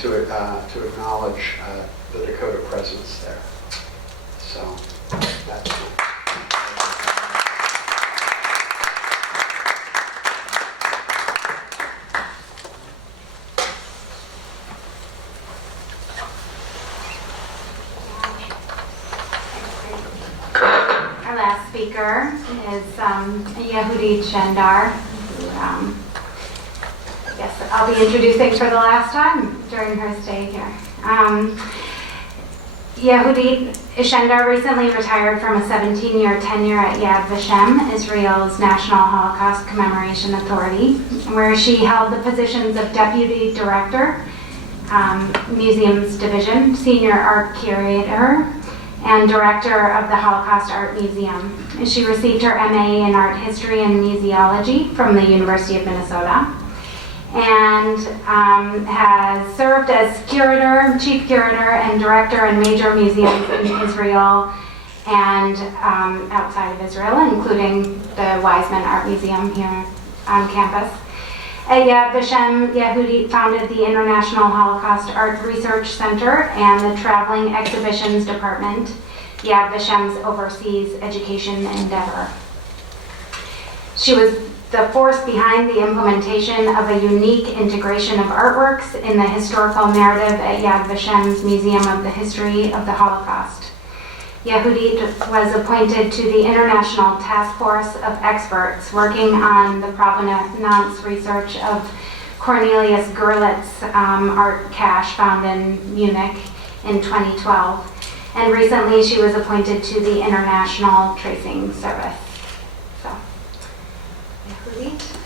to acknowledge the Dakota presence there. So that's it. Our last speaker is Yehudit Shendar, who I guess I'll be introducing for the last time during her stay here. Yehudit Shendar recently retired from a 17-year tenure at Yad Vashem, Israel's National Holocaust Commemoration Authority, where she held the positions of Deputy Director, Museums Division, Senior Art Curator, and Director of the Holocaust Art Museum. She received her MA in Art History and Museology from the University of Minnesota, and has served as curator, chief curator, and director in major museums in Israel and outside of Israel, including the Weizmann Art Museum here on campus. At Yad Vashem, Yehudit founded the International Holocaust Art Research Center and the Traveling Exhibitions Department, Yad Vashem's overseas education endeavor. She was the force behind the implementation of a unique integration of artworks in the historical narrative at Yad Vashem's Museum of the History of the Holocaust. Yehudit was appointed to the International Task Force of Experts working on the provenance research of Cornelius Gurlitt's art cache found in Munich in 2012. And recently she was appointed to the International Tracing Service. So, Yehudit.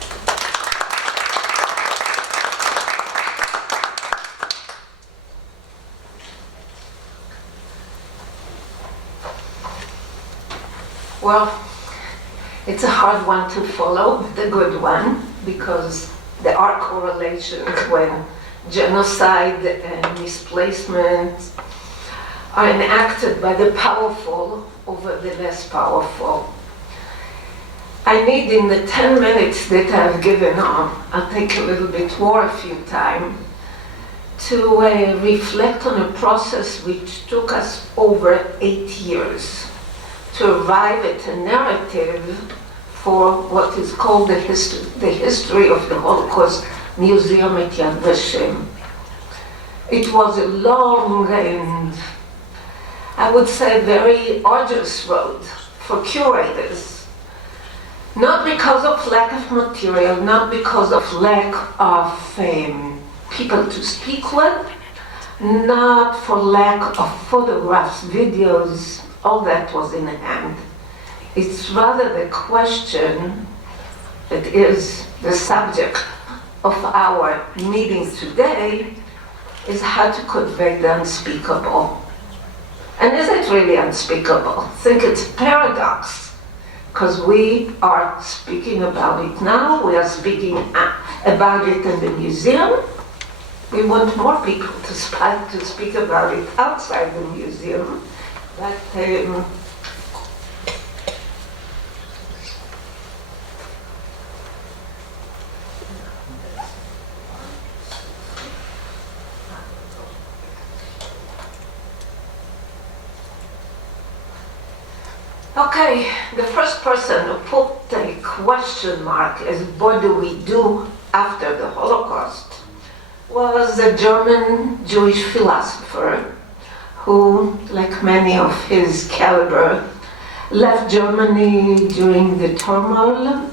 Well, it's a hard one to follow, the good one, because there are correlations when genocide and displacement are enacted by the powerful over the less powerful. I need, in the 10 minutes that I've given on, I'll take a little bit more of your time, to reflect on a process which took us over 8 years to arrive at a narrative for what is called the history of the Holocaust Museum at Yad Vashem. It was a long and, I would say, very arduous road for curators. Not because of lack of material, not because of lack of people to speak with, not for lack of photographs, videos, all that was in hand. It's rather the question that is the subject of our meeting today, is how to convey the unspeakable. And is it really unspeakable? I think it's a paradox, because we are speaking about it now, we are speaking about it in the museum. We want more people to speak about it outside the museum, but okay, the first person who put a question mark as what do we do after the Holocaust was a German Jewish philosopher who, like many of his caliber, left Germany during the turmoil,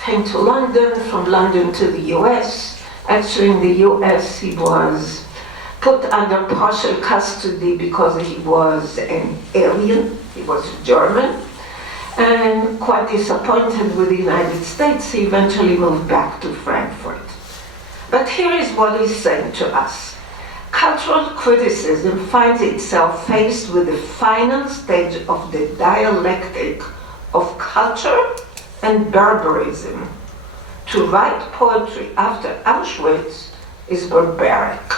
came to London, from London to the US. Actually, in the US, he was put under partial custody because he was an alien, he was German, and quite disappointed with the United States, he eventually moved back to Frankfurt. But here is what he's saying to us. Cultural criticism finds itself faced with the final stage of the dialectic of culture and barbarism. To write poetry after Auschwitz is barbaric.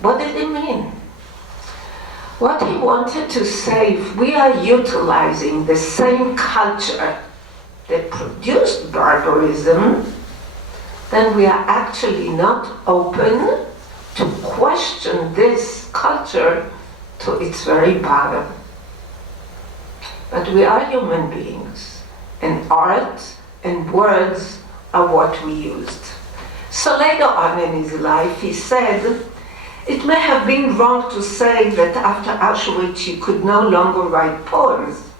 What did he mean? What he wanted to say, if we are utilizing the same culture that produced barbarism, then we are actually not open to question this culture to its very bottom. But we are human beings, and art and words are what we used. So later on in his life, he said, it may have been wrong to say that after Auschwitz you could no longer write poems,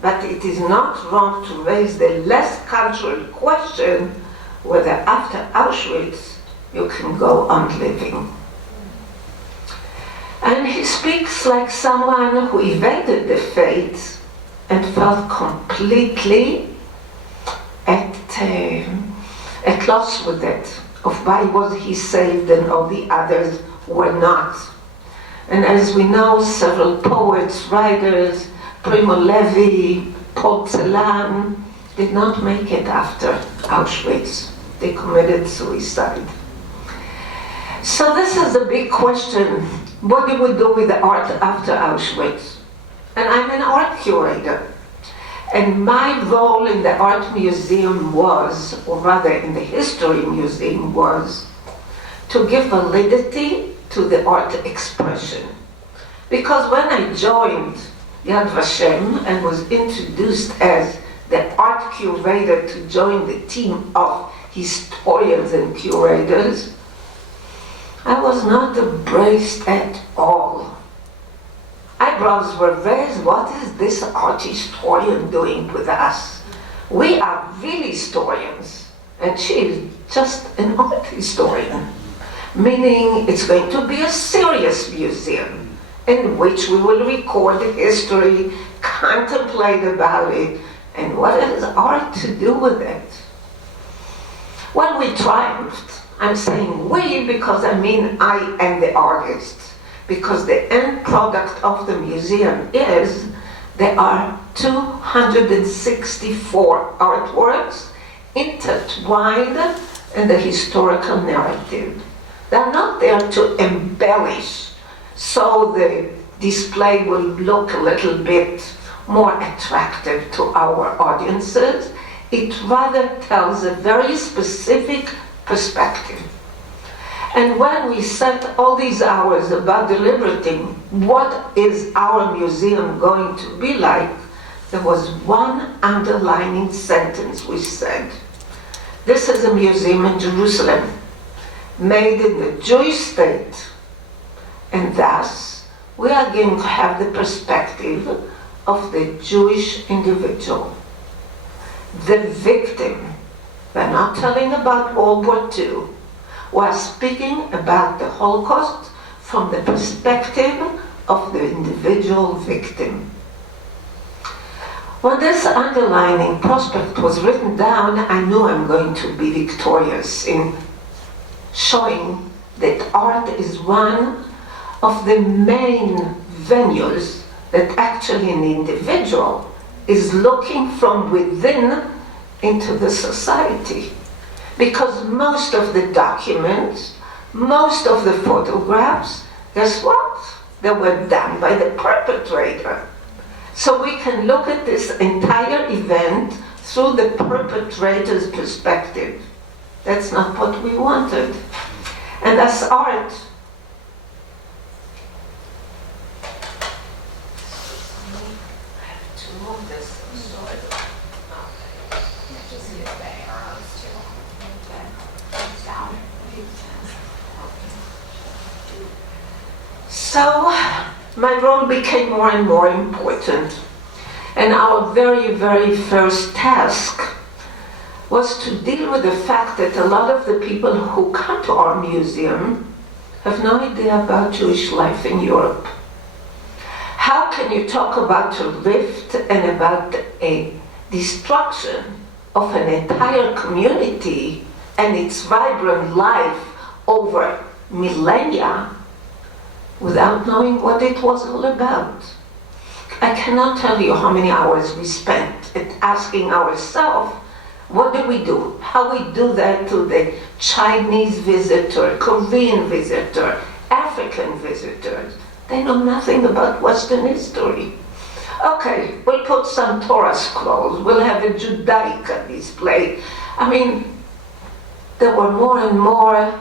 but it is not wrong to raise the less cultural question whether after Auschwitz you can go on living. And he speaks like someone who evaded the fate and felt completely at loss with it, of why was he saved and all the others were not. And as we know, several poets, writers, Primo Levi, Paul Celan, did not make it after Auschwitz. They committed suicide. So this is the big question. What do we do with the art after Auschwitz? And I'm an art curator. And my role in the art museum was, or rather in the history museum was, to give validity to the art expression. Because when I joined Yad Vashem and was introduced as the art curator to join the team of historians and curators, I was not embraced at all. Eyebrows were raised, what is this art historian doing with us? We are really historians, and she is just an art historian. Meaning it's going to be a serious museum in which we will record history, contemplate about it, and what has art to do with it? Well, we triumphed. I'm saying we because I mean I am the artist. Because the end product of the museum is there are 264 artworks intertwined in the historical narrative. They're not there to embellish, so the display will look a little bit more attractive to our audiences. It rather tells a very specific perspective. And when we set all these hours about deliberating what is our museum going to be like, there was one underlining sentence we said. This is a museum in Jerusalem, made in the Jewish state, and thus we are going to have the perspective of the Jewish individual, the victim. We're not telling about World War II. We're speaking about the Holocaust from the perspective of the individual victim. When this underlining prospect was written down, I knew I'm going to be victorious in showing that art is one of the main venues that actually an individual is looking from within into the society. Because most of the documents, most of the photographs, guess what? They were done by the perpetrator. So we can look at this entire event through the perpetrator's perspective. That's not what we wanted. And as art, so my role became more and more important. And our very, very first task was to deal with the fact that a lot of the people who come to our museum have no idea about Jewish life in Europe. How can you talk about a rift and about a destruction of an entire community and its vibrant life over millennia without knowing what it was all about? I cannot tell you how many hours we spent at asking ourselves, what do we do? How we do that to the Chinese visitor, Korean visitor, African visitors. They know nothing about Western history. Okay, we'll put some Torah scrolls, we'll have a Judaica display. I mean, there were more and more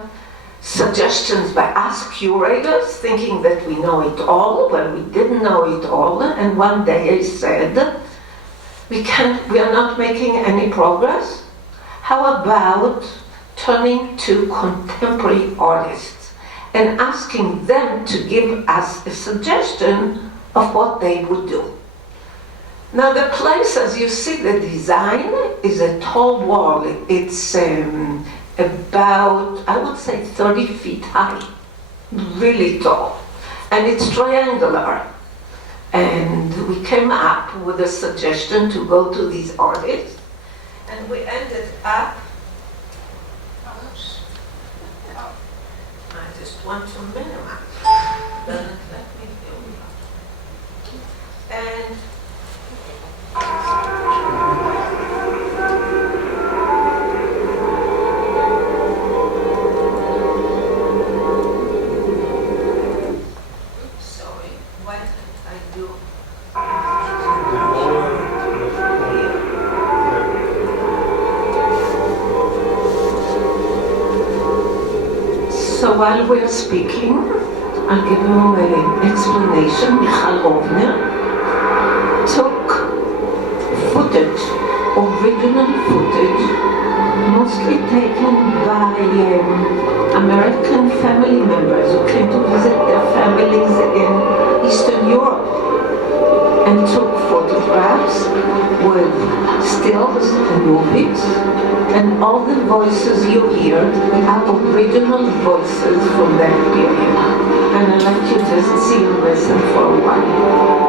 suggestions by us curators, thinking that we know it all, when we didn't know it all. And one day I said, we are not making any progress. How about turning to contemporary artists and asking them to give us a suggestion of what they would do? Now the place, as you see the design, is a tall wall. It's about, I would say, 30 feet high, really tall. And it's triangular. And we came up with a suggestion to go to these artists. And we ended up, I just want to minimize. Doesn't let me do it. And so while we're speaking, I'll give you an explanation. Michal Rovner took footage, original footage, mostly taken by American family members who came to visit their families in Eastern Europe, and took photographs with stills and movies, and all the voices you hear are original voices from that period. And I'd like you to see and listen for a while.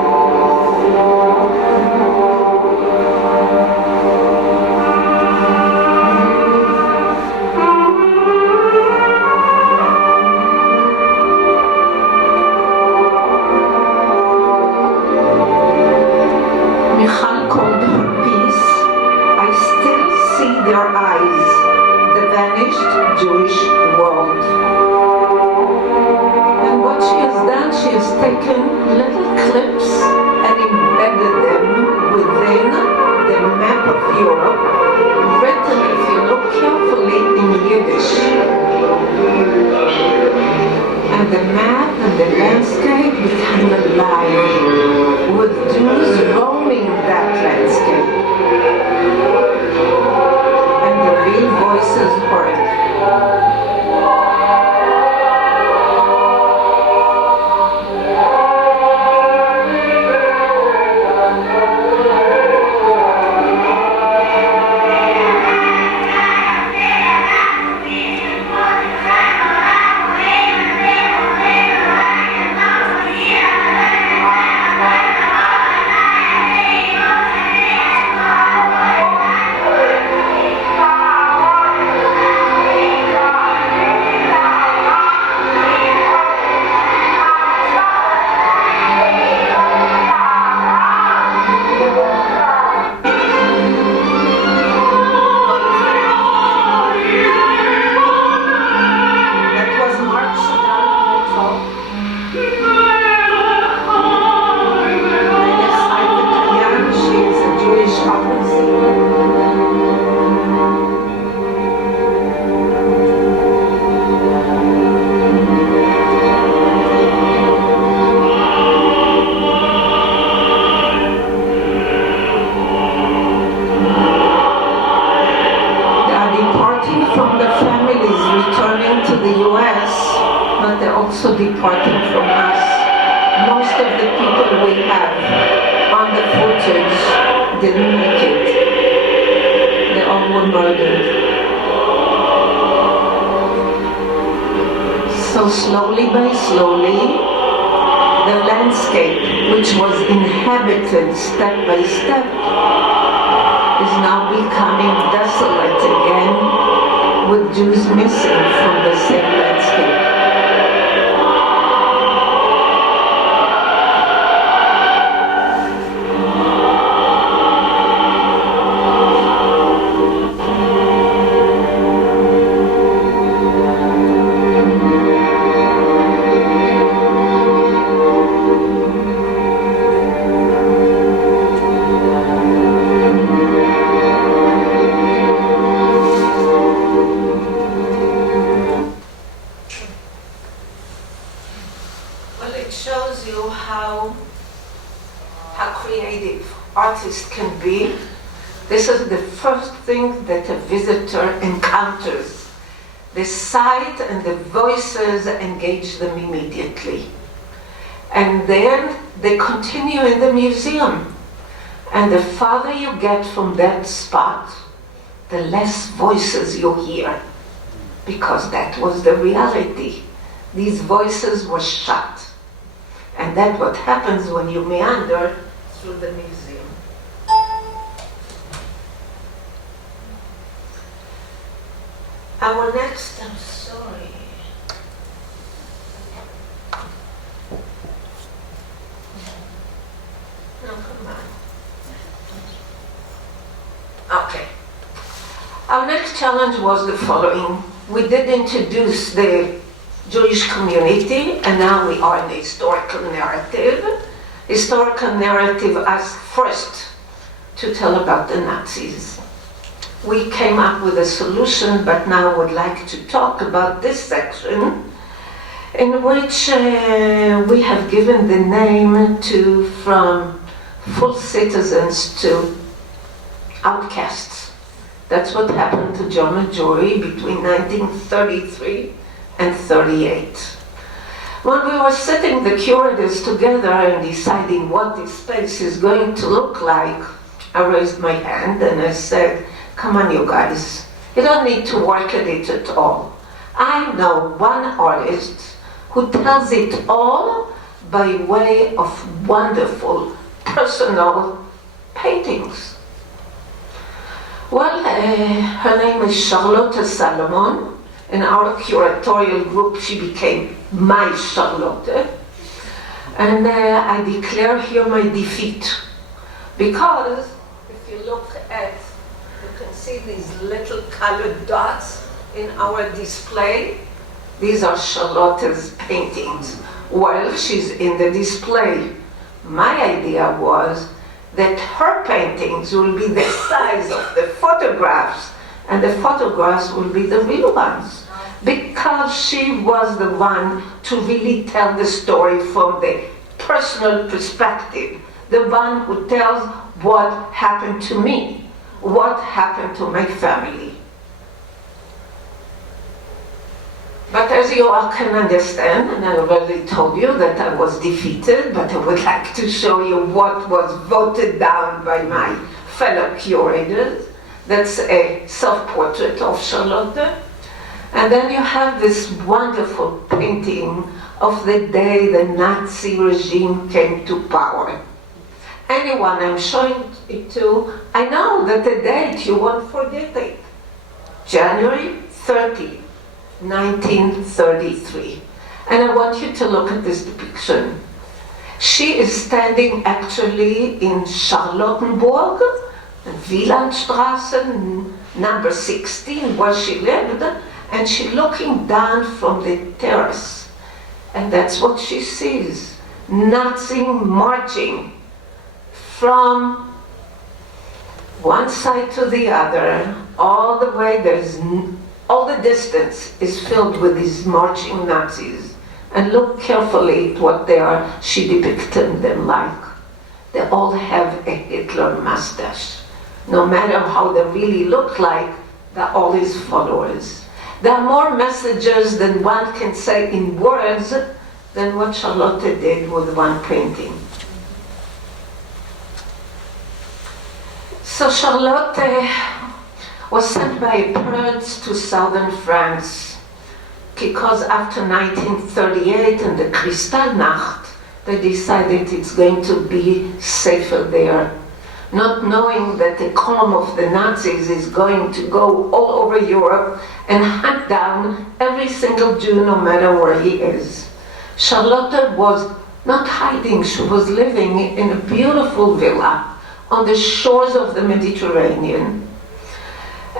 also departing from us. Most of the people we have on the footage didn't make it. They all were murdered. So slowly by slowly, the landscape, which was inhabited step by step, is now becoming desolate again, with Jews missing from the same landscape. Well, it shows you how creative artists can be. This is the first thing that a visitor encounters. The sight and the voices engage them immediately. And then they continue in the museum. And the farther you get from that spot, the less voices you hear. Because that was the reality. These voices were shut. And that's what happens when you meander through the museum. Our next, I'm sorry. No, come on. Okay. Our next challenge was the following. We did introduce the Jewish community, and now we are in the historical narrative. Historical narrative asked first to tell about the Nazis. We came up with a solution, but now would like to talk about this section in which we have given the name to from full citizens to outcasts. That's what happened to German Jewry between 1933 and 38. When we were setting the curators together and deciding what this space is going to look like, I raised my hand and I said, come on you guys, you don't need to work at it at all. I know one artist who tells it all by way of wonderful personal paintings. Well, her name is Charlotte Salomon. In our curatorial group, she became my Charlotte. And I declare here my defeat. Because if you look at, you can see these little colored dots in our display. These are Charlotte's paintings. Well, she's in the display. My idea was that her paintings will be the size of the photographs, and the photographs will be the real ones, because she was the one to really tell the story from the personal perspective, the one who tells what happened to me, what happened to my family. But as you all can understand, and I already told you that I was defeated, but I would like to show you what was voted down by my fellow curators. That's a self-portrait of Charlotte. And then you have this wonderful painting of the day the Nazi regime came to power. Anyone I'm showing it to, I know that the date, you won't forget it. January 30, 1933. And I want you to look at this depiction. She is standing actually in Charlottenburg, Wielandstraße, number 16, where she lived, and she's looking down from the terrace. And that's what she sees. Nazi marching from one side to the other, all the way. All the distance is filled with these marching Nazis. And look carefully at what they are. She depicted them like. They all have a Hitler mustache. No matter how they really look like, they're all his followers. There are more messages than one can say in words than what Charlotte did with one painting. So Charlotte was sent by Prudes to southern France because after 1938 and the Kristallnacht, they decided it's going to be safer there, not knowing that the column of the Nazis is going to go all over Europe and hunt down every single Jew, no matter where he is. Charlotte was not hiding, she was living in a beautiful villa on the shores of the Mediterranean.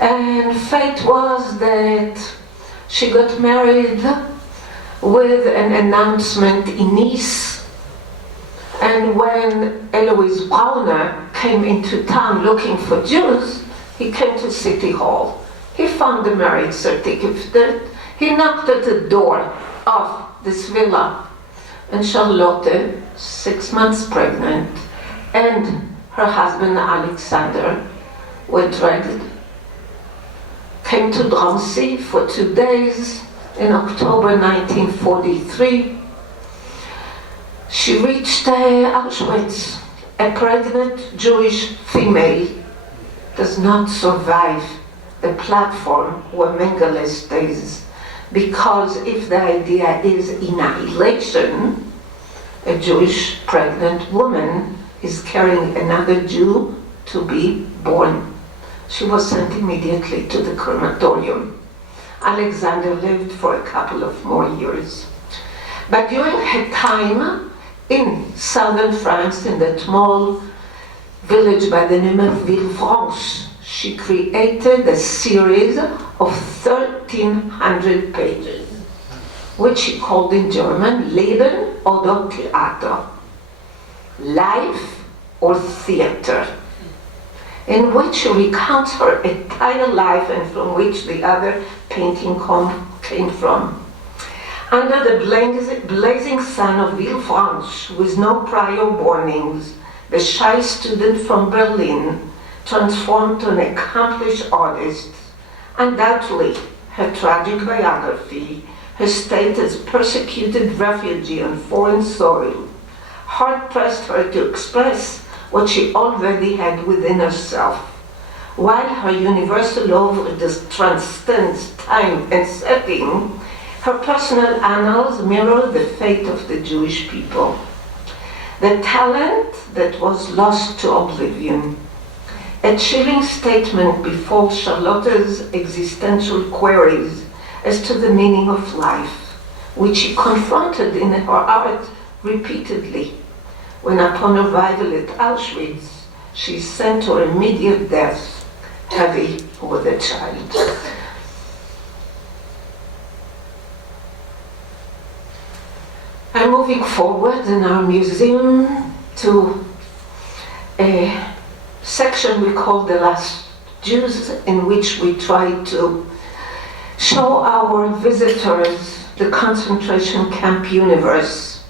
And fate was that she got married with an announcement in Nice. And when Eloise Brauner came into town looking for Jews, he came to City Hall. He found the marriage certificate. He knocked at the door of this villa. And Charlotte, 6 months pregnant, and her husband Alexander were dragged, came to Drancy for 2 days in October 1943. She reached Auschwitz. A pregnant Jewish female does not survive the platform where Mengele stays, because if the idea is annihilation, a Jewish pregnant woman is carrying another Jew to be born. She was sent immediately to the crematorium. Alexander lived for a couple of more years. But during her time in southern France, in that small village by the name of Villefranche, she created a series of 1,300 pages, which she called in German Leben oder Theater, life or theater, in which she recounts her entire life and from which the other painting came from. Under the blazing sun of Villefranche, with no prior warnings, the shy student from Berlin transformed to an accomplished artist. Undoubtedly, her tragic biography, her state as persecuted refugee on foreign soil, hard-pressed her to express what she already had within herself, while her universal love transcends time and setting. Her personal annals mirror the fate of the Jewish people. The talent that was lost to oblivion. A chilling statement before Charlotte's existential queries as to the meaning of life, which she confronted in her art repeatedly, when upon arrival at Auschwitz, she is sent to immediate death, heavy with a child. I'm moving forward in our museum to a section we call The Last Jews, in which we try to show our visitors the concentration camp universe,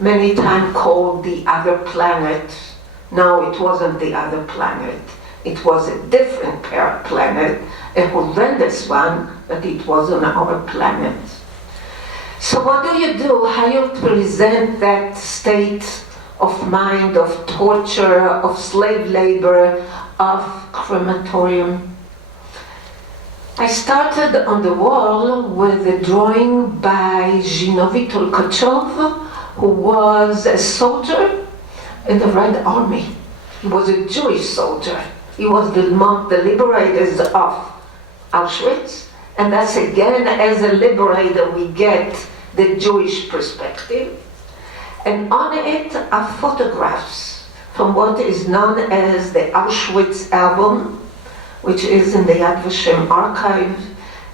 many times called the other planet. No, it wasn't the other planet. It was a different planet, a horrendous one, but it was on our planet. So what do? How you present that state of mind, of torture, of slave labor, of crematorium? I started on the wall with a drawing by Zhinovy Tolkachov, who was a soldier in the Red Army. He was a Jewish soldier. He was among the liberators of Auschwitz, and that's again, as a liberator, we get the Jewish perspective. And on it are photographs from what is known as the Auschwitz album, which is in the Yad Vashem archive,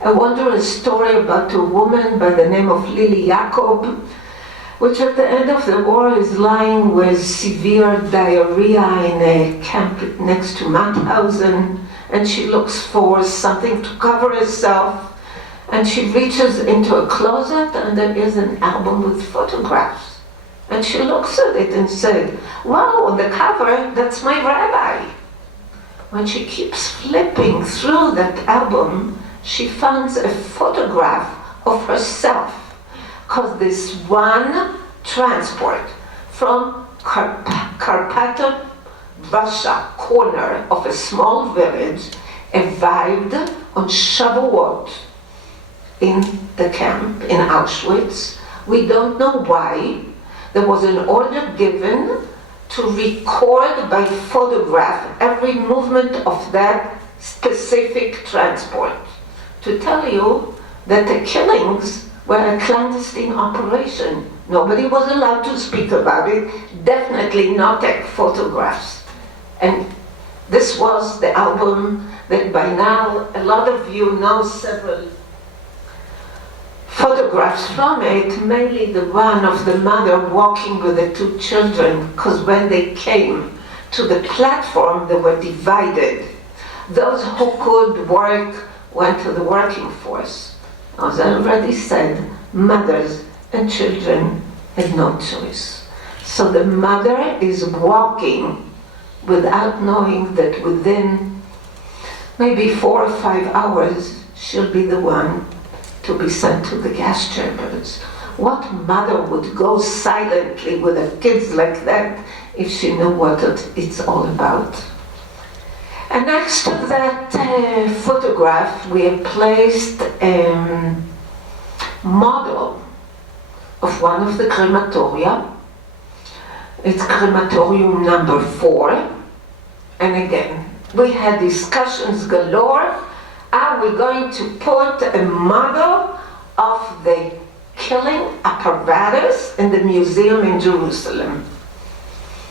a wondrous story about a woman by the name of Lily Jacob, which at the end of the war is lying with severe diarrhea in a camp next to Mauthausen, and she looks for something to cover herself, and she reaches into a closet and there is an album with photographs. And she looks at it and said, wow, on the cover, that's my rabbi. When she keeps flipping through that album, she finds a photograph of herself, because this one transport from Carpathia, Russia corner of a small village arrived on Shavuot in the camp in Auschwitz. We don't know why. There was an order given to record by photograph every movement of that specific transport, to tell you that the killings were a clandestine operation. Nobody was allowed to speak about it, definitely not take photographs. And this was the album that by now a lot of you know several photographs from it, mainly the one of the mother walking with the two children, because when they came to the platform, they were divided. Those who could work went to the working force. As I already said, mothers and children had no choice. So the mother is walking without knowing that within maybe 4 or 5 hours, she'll be the one to be sent to the gas chambers. What mother would go silently with her kids like that if she knew what it's all about? And next to that photograph, we have placed a model of one of the crematoria. It's crematorium number 4. And again, we had discussions galore. Are we going to put a model of the killing apparatus in the museum in Jerusalem?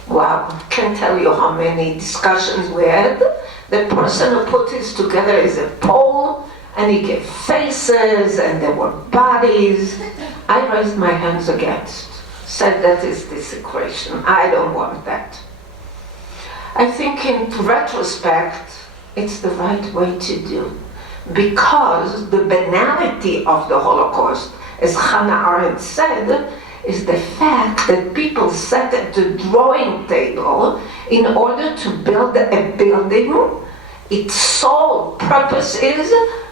Wow, can't tell you how many discussions we had. The person who put this together is a Pole, and he gave faces, and there were bodies. I raised my hands against, said that is desecration. I don't want that. I think in retrospect, it's the right way to do, because the banality of the Holocaust, as Hannah Arendt said, is the fact that people sat at the drawing table in order to build a building. Its sole purpose is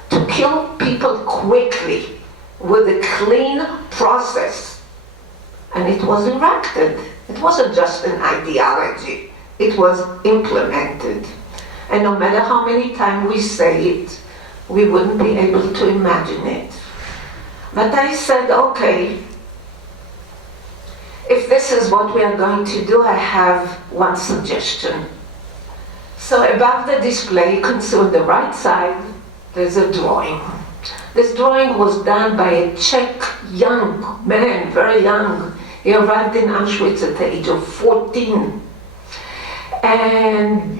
to kill people quickly with a clean process. And it was erected. It wasn't just an ideology. It was implemented. And no matter how many times we say it, we wouldn't be able to imagine it. But I said, okay, if this is what we are going to do, I have one suggestion. So above the display, you can see on the right side, there's a drawing. This drawing was done by a Czech young man, very young. He arrived in Auschwitz at the age of 14. And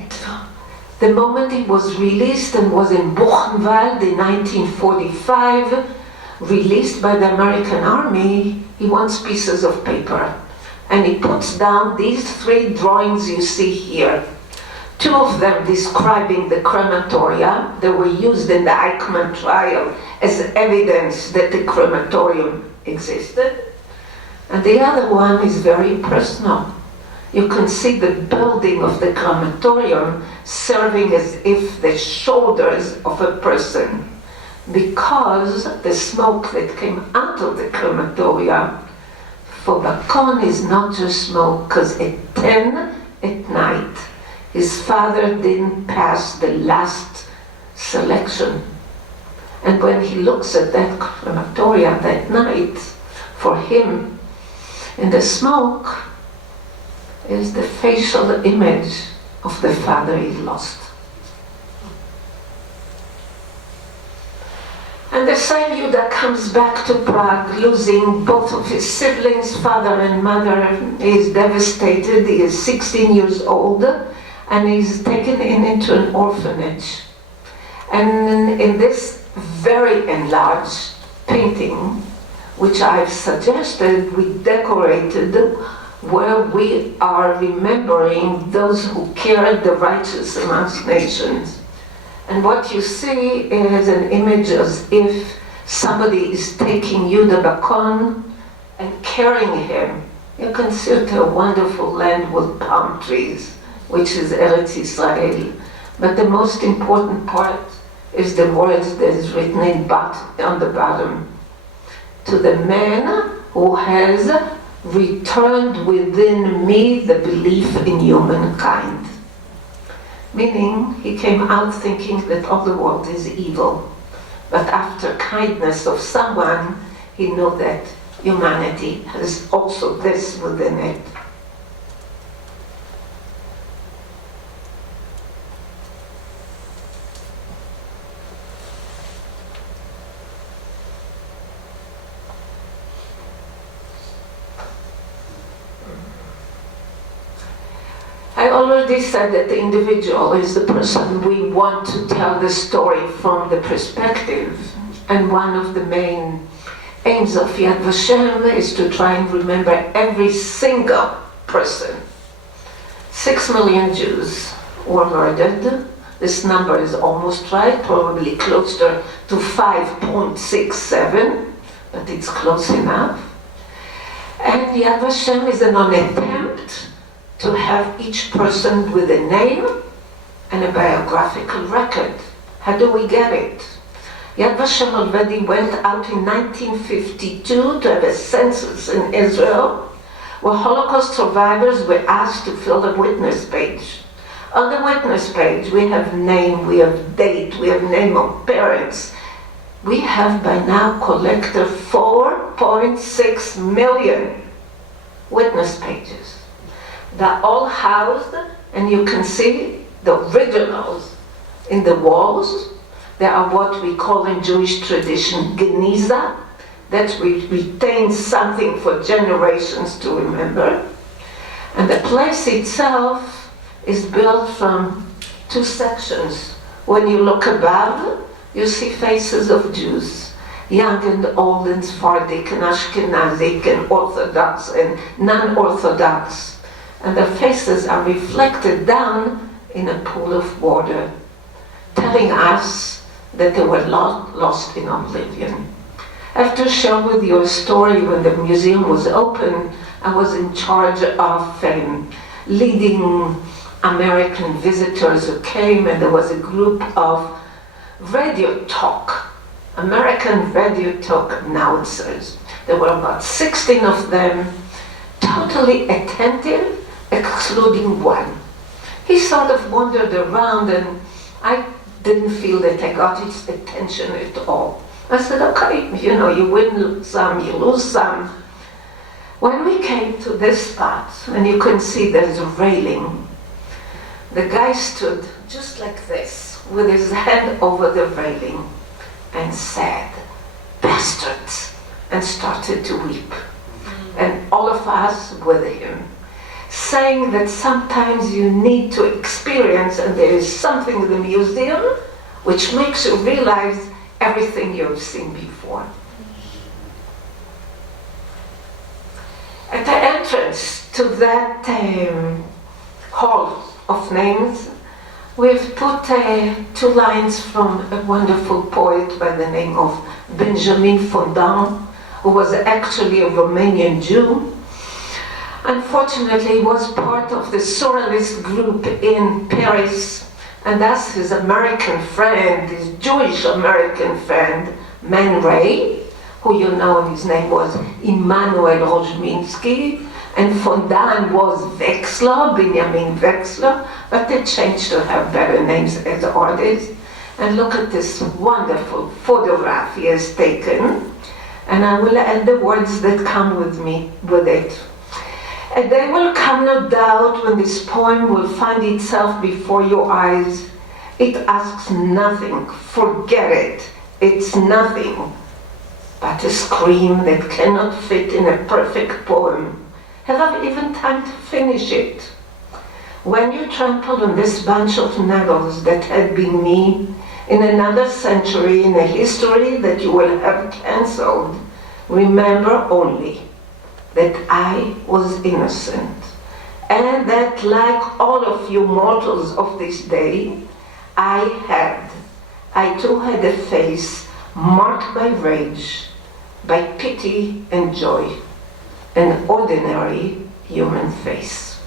the moment he was released and was in Buchenwald in 1945, released by the American army, he wants pieces of paper. And he puts down these 3 drawings you see here. 2 of them describing the crematoria that were used in the Eichmann trial as evidence that the crematorium existed. And the other one is very personal. You can see the building of the crematorium serving as if the shoulders of a person, because the smoke that came out of the crematoria for Bacon is not just smoke, because at 10 at night, his father didn't pass the last selection. And when he looks at that crematoria that night, for him, in the smoke, is the facial image of the father he lost. And the same Yuda comes back to Prague, losing both of his siblings, father and mother. He is devastated. He is 16 years old, and he's taken into an orphanage. And in this very enlarged painting, which I've suggested, we decorated where we are remembering those who carried the righteous amongst nations. And what you see is an image as if somebody is taking Yuda Bacon and carrying him. You can see it a wonderful land with palm trees, which is Eretz Israel. But the most important part is the words that is written on the bottom. To the man who has returned within me the belief in humankind. Meaning, he came out thinking that all the world is evil. But after kindness of someone, he knew that humanity has also this within it. I already said that the individual is the person we want to tell the story from the perspective. And one of the main aims of Yad Vashem is to try and remember every single person. 6 million Jews were murdered. This number is almost right, probably closer to 5.67, but it's close enough. And Yad Vashem is an attempt to have each person with a name and a biographical record. How do we get it? Yad Vashem already went out in 1952 to have a census in Israel where Holocaust survivors were asked to fill a witness page. On the witness page we have name, we have date, we have name of parents. We have by now collected 4.6 million witness pages. They're all housed, and you can see the originals in the walls. They are what we call in Jewish tradition geniza, that we retain something for generations to remember. And the place itself is built from 2 sections. When you look above, you see faces of Jews, young and old and Sephardic and Ashkenazic and Orthodox and non-Orthodox. And their faces are reflected down in a pool of water, telling us that they were lost in oblivion. I have to share with you a story. When the museum was open, I was in charge of leading American visitors who came, and there was a group of radio talk, American radio talk announcers. There were about 16 of them, totally attentive, excluding one. He sort of wandered around, and I didn't feel that I got his attention at all. I said, okay, you win some, you lose some. When we came to this spot, and you can see there's a railing, the guy stood just like this, with his hand over the railing, and said, bastards, and started to weep. And all of us with him, saying that sometimes you need to experience, and there is something in the museum which makes you realize everything you've seen before. At the entrance to that hall of names, we've put 2 lines from a wonderful poet by the name of Benjamin Fondant, who was actually a Romanian Jew. Unfortunately, he was part of the Surrealist group in Paris, and thus his American friend, his Jewish American friend, Man Ray, who you know his name was Immanuel Rozhminsky, and Fondant was Wexler, Benjamin Wexler, but they changed to have better names as artists. And look at this wonderful photograph he has taken, and I will add the words that come with it. And they will come, no doubt, when this poem will find itself before your eyes. It asks nothing, forget it, it's nothing but a scream that cannot fit in a perfect poem. Have I even time to finish it? When you trample on this bunch of nettles that had been me, in another century, in a history that you will have cancelled, remember only that I was innocent, and that like all of you mortals of this day, I too had a face marked by rage, by pity and joy, an ordinary human face.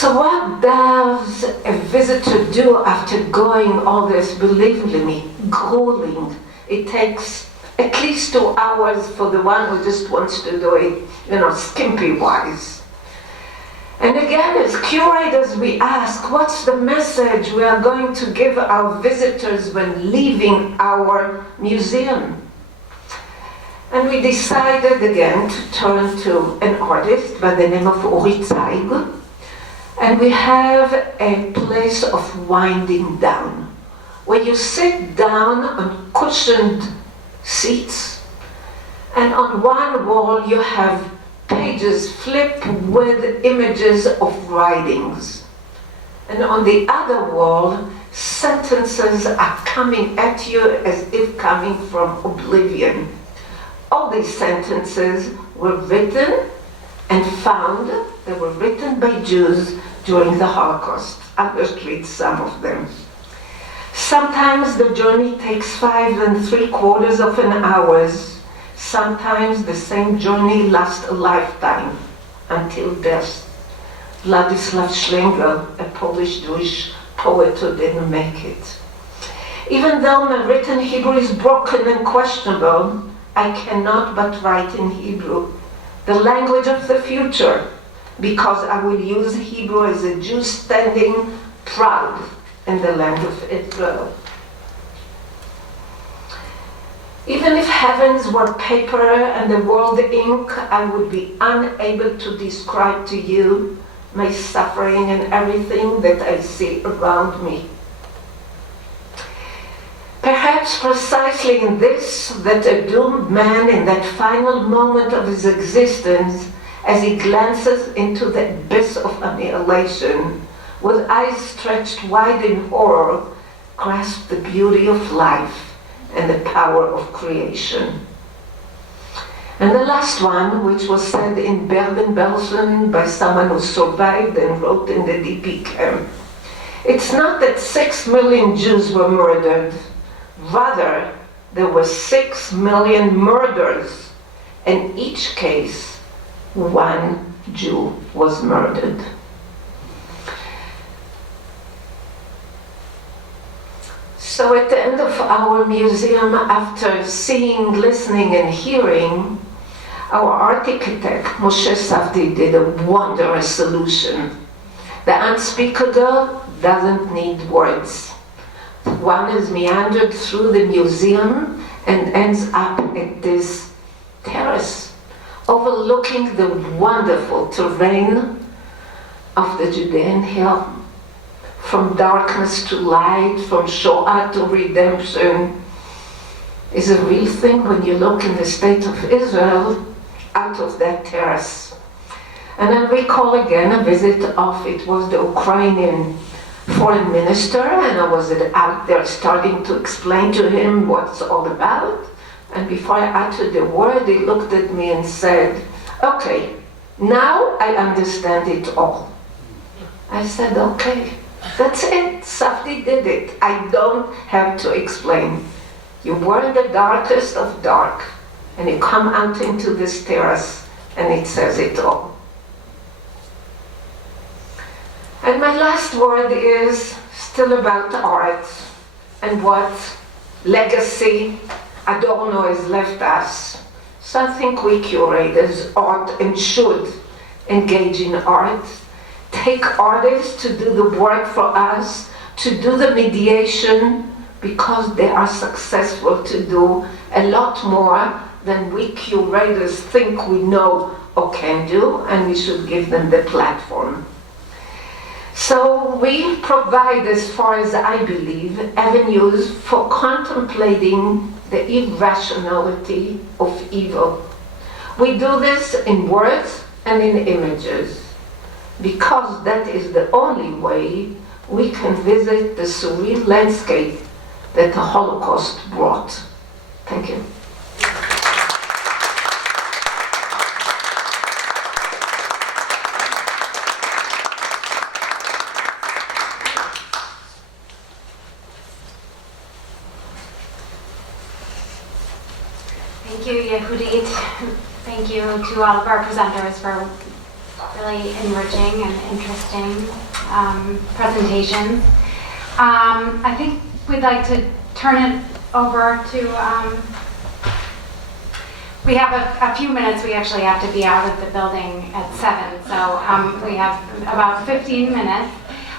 So what does a visitor do after going all this, believe me, grueling? It takes at least 2 hours for the one who just wants to do it, skimpy-wise. And again, as curators, we ask, what's the message we are going to give our visitors when leaving our museum? And we decided again to turn to an artist by the name of Uri Zeig. And we have a place of winding down, where you sit down on cushioned seats, and on one wall you have pages flipped with images of writings. And on the other wall, sentences are coming at you as if coming from oblivion. All these sentences were written and found, they were written by Jews during the Holocaust. I'll just read some of them. Sometimes the journey takes 5 3/4 hours. Sometimes the same journey lasts a lifetime, until death. Władysław Szlengel, a Polish Jewish poet who didn't make it. Even though my written Hebrew is broken and questionable, I cannot but write in Hebrew, the language of the future, because I will use Hebrew as a Jew standing proud in the land of Israel. Even if heavens were paper and the world ink, I would be unable to describe to you my suffering and everything that I see around me. Perhaps precisely in this, that a doomed man in that final moment of his existence, as he glances into the abyss of annihilation, with eyes stretched wide in horror, grasps the beauty of life and the power of creation. And the last one, which was said in Bergen-Belsen by someone who survived and wrote in the DP camp. It's not that 6 million Jews were murdered. Rather, there were 6 million murders. In each case, 1 Jew was murdered. So at the end of our museum, after seeing, listening, and hearing, our architect, Moshe Safdie, did a wondrous solution. The unspeakable doesn't need words. One is meandered through the museum and ends up at this terrace, overlooking the wonderful terrain of the Judean hill. From darkness to light, from Shoah to redemption, is a real thing when you look in the state of Israel out of that terrace. And I recall again a visit of, it was the Ukrainian foreign minister, and I was out there starting to explain to him what it's all about. And before I uttered the word, he looked at me and said, "Okay, now I understand it all." I said, "Okay, that's it. Safdie did it. I don't have to explain. You were in the darkest of dark, and you come out into this terrace, and it says it all." And my last word is still about art and what legacy Adorno has left us. So I think we curators ought and should engage in art, take artists to do the work for us, to do the mediation, because they are successful to do a lot more than we curators think we know or can do, and we should give them the platform. So we provide, as far as I believe, avenues for contemplating the irrationality of evil. We do this in words and in images, because that is the only way we can visit the surreal landscape that the Holocaust brought. Thank you. Thank you, Yehudit. Thank you to all of our presenters for really enriching and interesting presentations. I think we'd like to turn it over to, we have a few minutes. We actually have to be out of the building at 7, so we have about 15 minutes.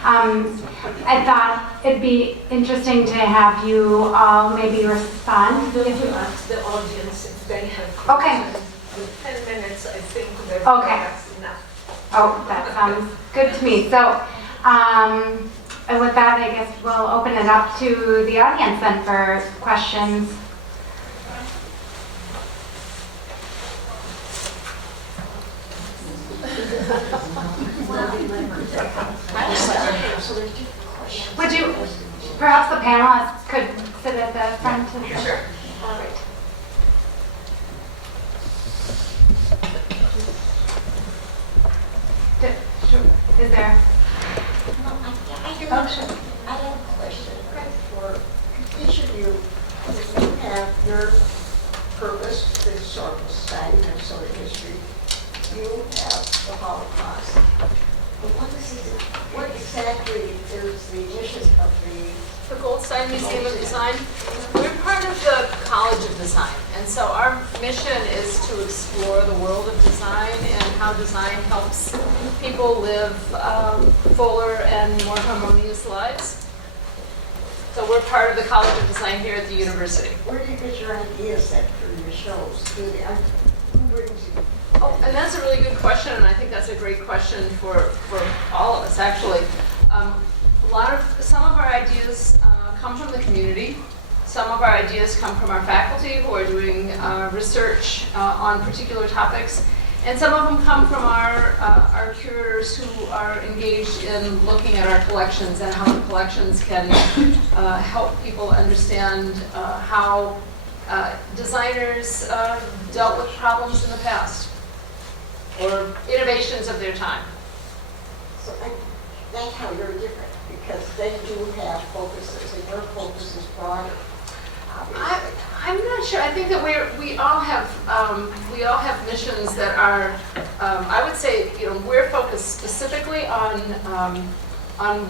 I thought it'd be interesting to have you all maybe respond. I'm going to ask the audience if they have Okay. questions. With 10 minutes, I think that Okay. that's enough. Oh, that sounds good to me. So, and with that, I guess we'll open it up to the audience then for questions. Would you, perhaps the panelists could sit at the front? Sure. Is there? Oh, sure. I have a question for each of you. You have your purpose, the Historical Society, Minnesota history. You have the Holocaust. But what exactly is the mission of The Goldstein Museum of Design. We're part of the College of Design, and so our mission is to explore the world of design and how design helps people live fuller and more harmonious lives. So we're part of the College of Design here at the university. Where do you get your ideas then for your shows? Who brings you? Oh, and that's a really good question, and I think that's a great question for all of us, actually. Some of our ideas come from the community. Some of our ideas come from our faculty who are doing research on particular topics. And some of them come from our curators who are engaged in looking at our collections and how the collections can help people understand how designers dealt with problems in the past or innovations of their time. So that's how you're different, because they do have focuses, and your focus is broader, obviously. I'm not sure. I think that we all have missions that are. I would say, we're focused specifically on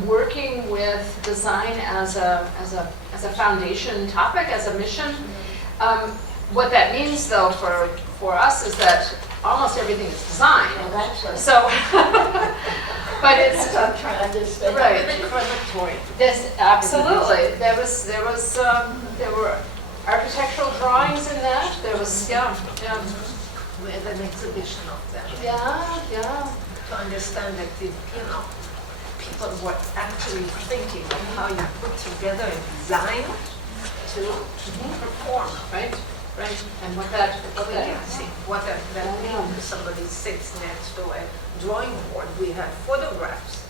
working with design as a foundation topic, as a mission. What that means, though, for us is that almost everything is design. Well, that's what So, but it's I'm trying to understand. right. Incrematory. Yes, absolutely. There were architectural drawings in that. There was, yeah. We had an exhibition of them. Yeah. To understand that, people were actually thinking of how you put together a design to perform. Right. And what that That means somebody sits next to a drawing board. We have photographs.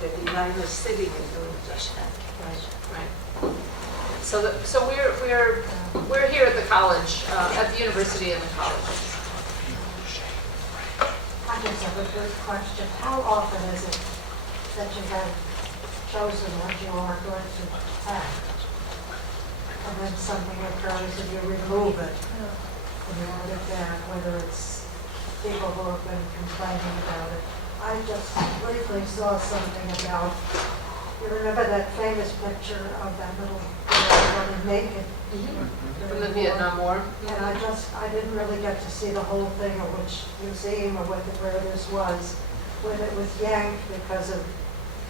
The designer sitting and doing just that. Right. So we're here at the college, at the university and the college. I just have a good question. How often is it that you have chosen what you are going to act? And then something occurs and you remove it and you put it back, whether it's people who have been complaining about it. I just briefly saw something about, you remember that famous picture of that little girl running naked? From the Vietnam War. And I didn't really get to see the whole thing or which museum or where this was, when it was yanked because of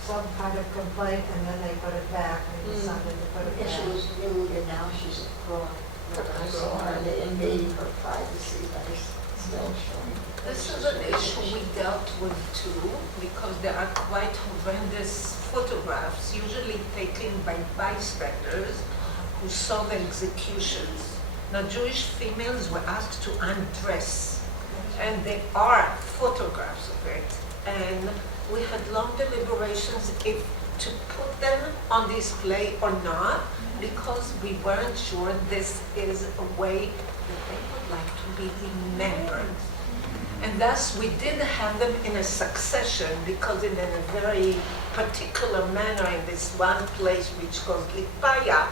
some kind of complaint, and then they put it back, and they decided to put it And she back. was nude, and now she's grown. I saw her, and they invading her privacy, but it's still showing. This is an issue we dealt with too, because there are quite horrendous photographs, usually taken by bystanders who saw the executions. Now, Jewish females were asked to undress, and there are photographs of it. And we had long deliberations if to put them on display or not, because we weren't sure this is a way that they would like to be remembered. And thus we did have them in a succession, because in a very particular manner in this one place which called Lipaya,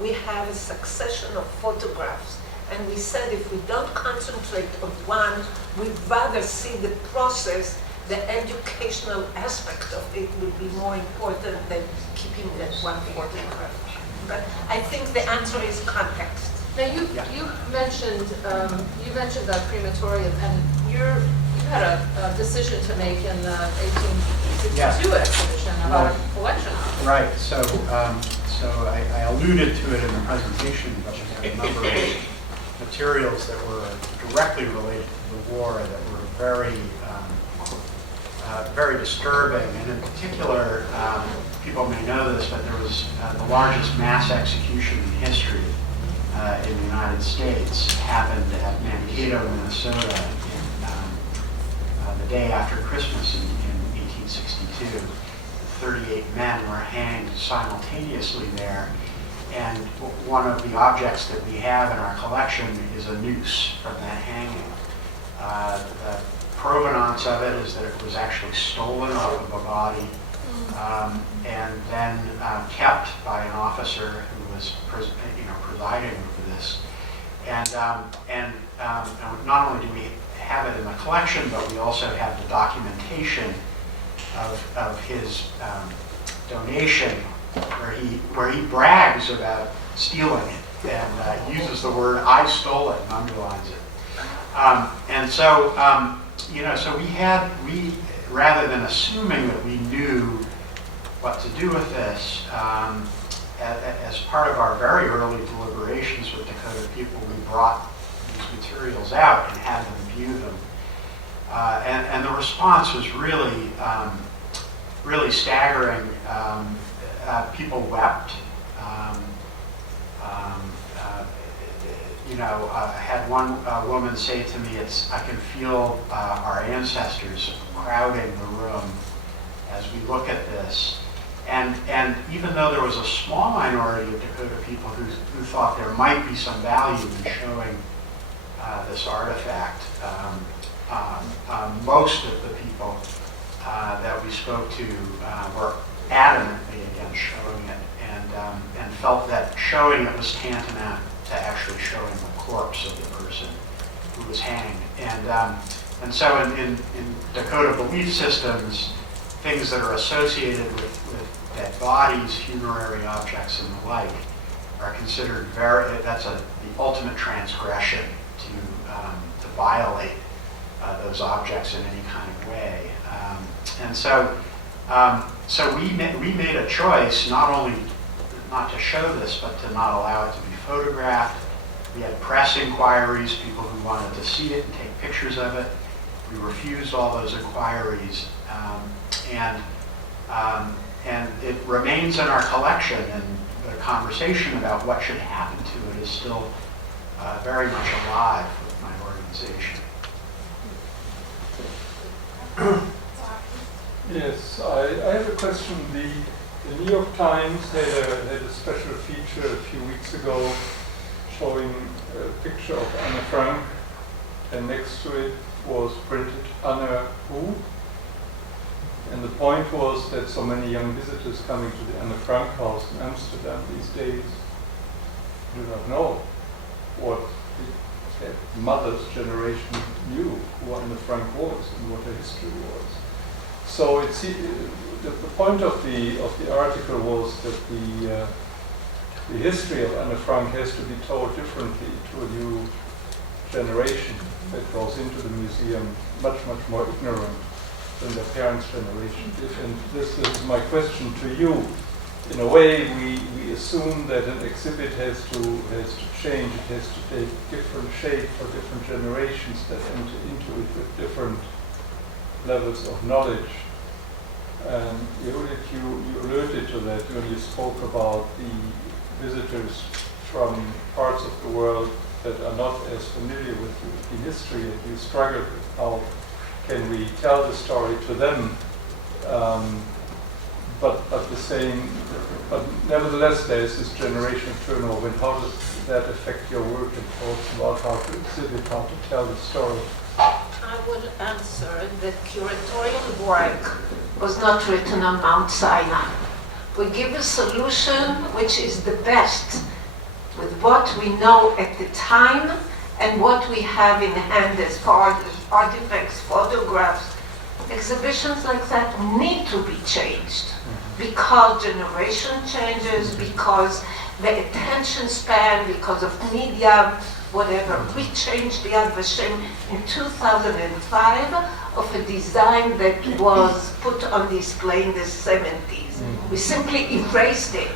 we have a succession of photographs And we said if we don't concentrate on one, we'd rather see the process, the educational aspect of it would be more important than keeping that one photograph. But I think the answer is context. Now, you mentioned the crematorium, and you had a decision to make in the 1862 exhibition about a collection. Right, so I alluded to it in the presentation, but we had a number of materials that were directly related to the war that were very disturbing, and in particular, people may know this, but there was the largest mass execution in history in the United States happened at Mankato, Minnesota, the day after Christmas in 1862. 38 men were hanged simultaneously there, and one of the objects that we have in our collection is a noose from that hanging. The provenance of it is that it was actually stolen off of a body and then kept by an officer who was presiding over this. And not only do we have it in the collection, but we also have the documentation of his donation, where he brags about stealing it and uses the word "I stole it" and underlines it. And so, so we rather than assuming that we knew what to do with this, as part of our very early deliberations with Dakota people, we brought these materials out and had them view them. And the response was really staggering. People wept. I had one woman say to me, I can feel our ancestors crowding the room as we look at this. And even though there was a small minority of Dakota people who thought there might be some value in showing this artifact, most of the people that we spoke to were adamantly against showing it, and felt that showing it was tantamount to actually showing the corpse of the person who was hanged. And so in Dakota belief systems, things that are associated with dead bodies, funerary objects, and the like are considered that's the ultimate transgression to violate those objects in any kind of way. And so we made a choice not only not to show this, but to not allow it to be photographed. We had press inquiries, people who wanted to see it and take pictures of it. We refused all those inquiries, and it remains in our collection, and the conversation about what should happen to it is still very much alive with my organization. Yes, I have a question. The New York Times had a special feature a few weeks ago showing a picture of Anne Frank, and next to it was printed Anne who? And the point was that so many young visitors coming to the Anne Frank house in Amsterdam these days do not know what their mother's generation knew who Anne Frank was and what her history was. So the point of the article was that the history of Anne Frank has to be told differently to a new generation that goes into the museum much more ignorant than their parents' generation did. And this is my question to you. In a way, we assume that an exhibit has to change. It has to take different shape for different generations that enter into it with different levels of knowledge. And you alluded to that when you spoke about the visitors from parts of the world that are not as familiar with the history that you struggled with. How can we tell the story to them? But nevertheless, there is this generation turnover. And how does that affect your work and thoughts about how to exhibit, how to tell the story? I would answer that curatorial work was not written on Mount Sinai. We give a solution which is the best with what we know at the time and what we have in hand as far as artifacts, photographs. Exhibitions like that need to be changed because generation changes, because the attention span, because of media, whatever. We changed the Yad Vashem in 2005 of a design that was put on display in the 70s. We simply erased it.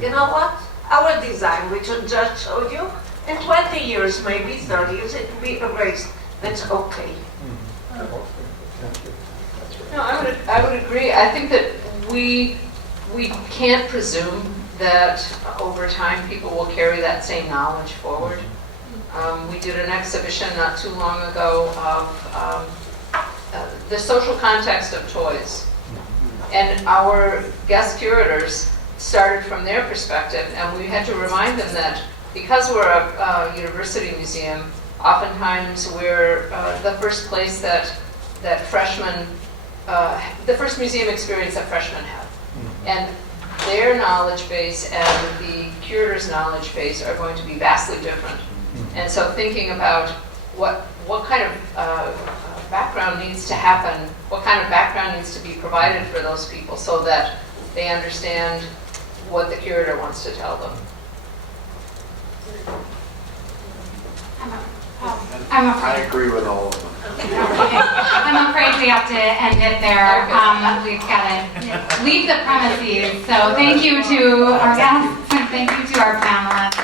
You know what? Our design, which I just showed you, in 20 years, maybe 30 years, it will be erased. That's okay. No, I would agree. I think that we can't presume that over time people will carry that same knowledge forward. We did an exhibition not too long ago of the social context of toys. And our guest curators started from their perspective, and we had to remind them that because we're a university museum, oftentimes we're the first place that freshmen, the first museum experience that freshmen have. And their knowledge base and the curator's knowledge base are going to be vastly different. And so thinking about what kind of background needs to happen, what kind of background needs to be provided for those people so that they understand what the curator wants to tell them. I'm I afraid. agree with all of them. I'm afraid we have to end it there. We've got to leave the premises. So thank you to our guests and thank you to our panelists.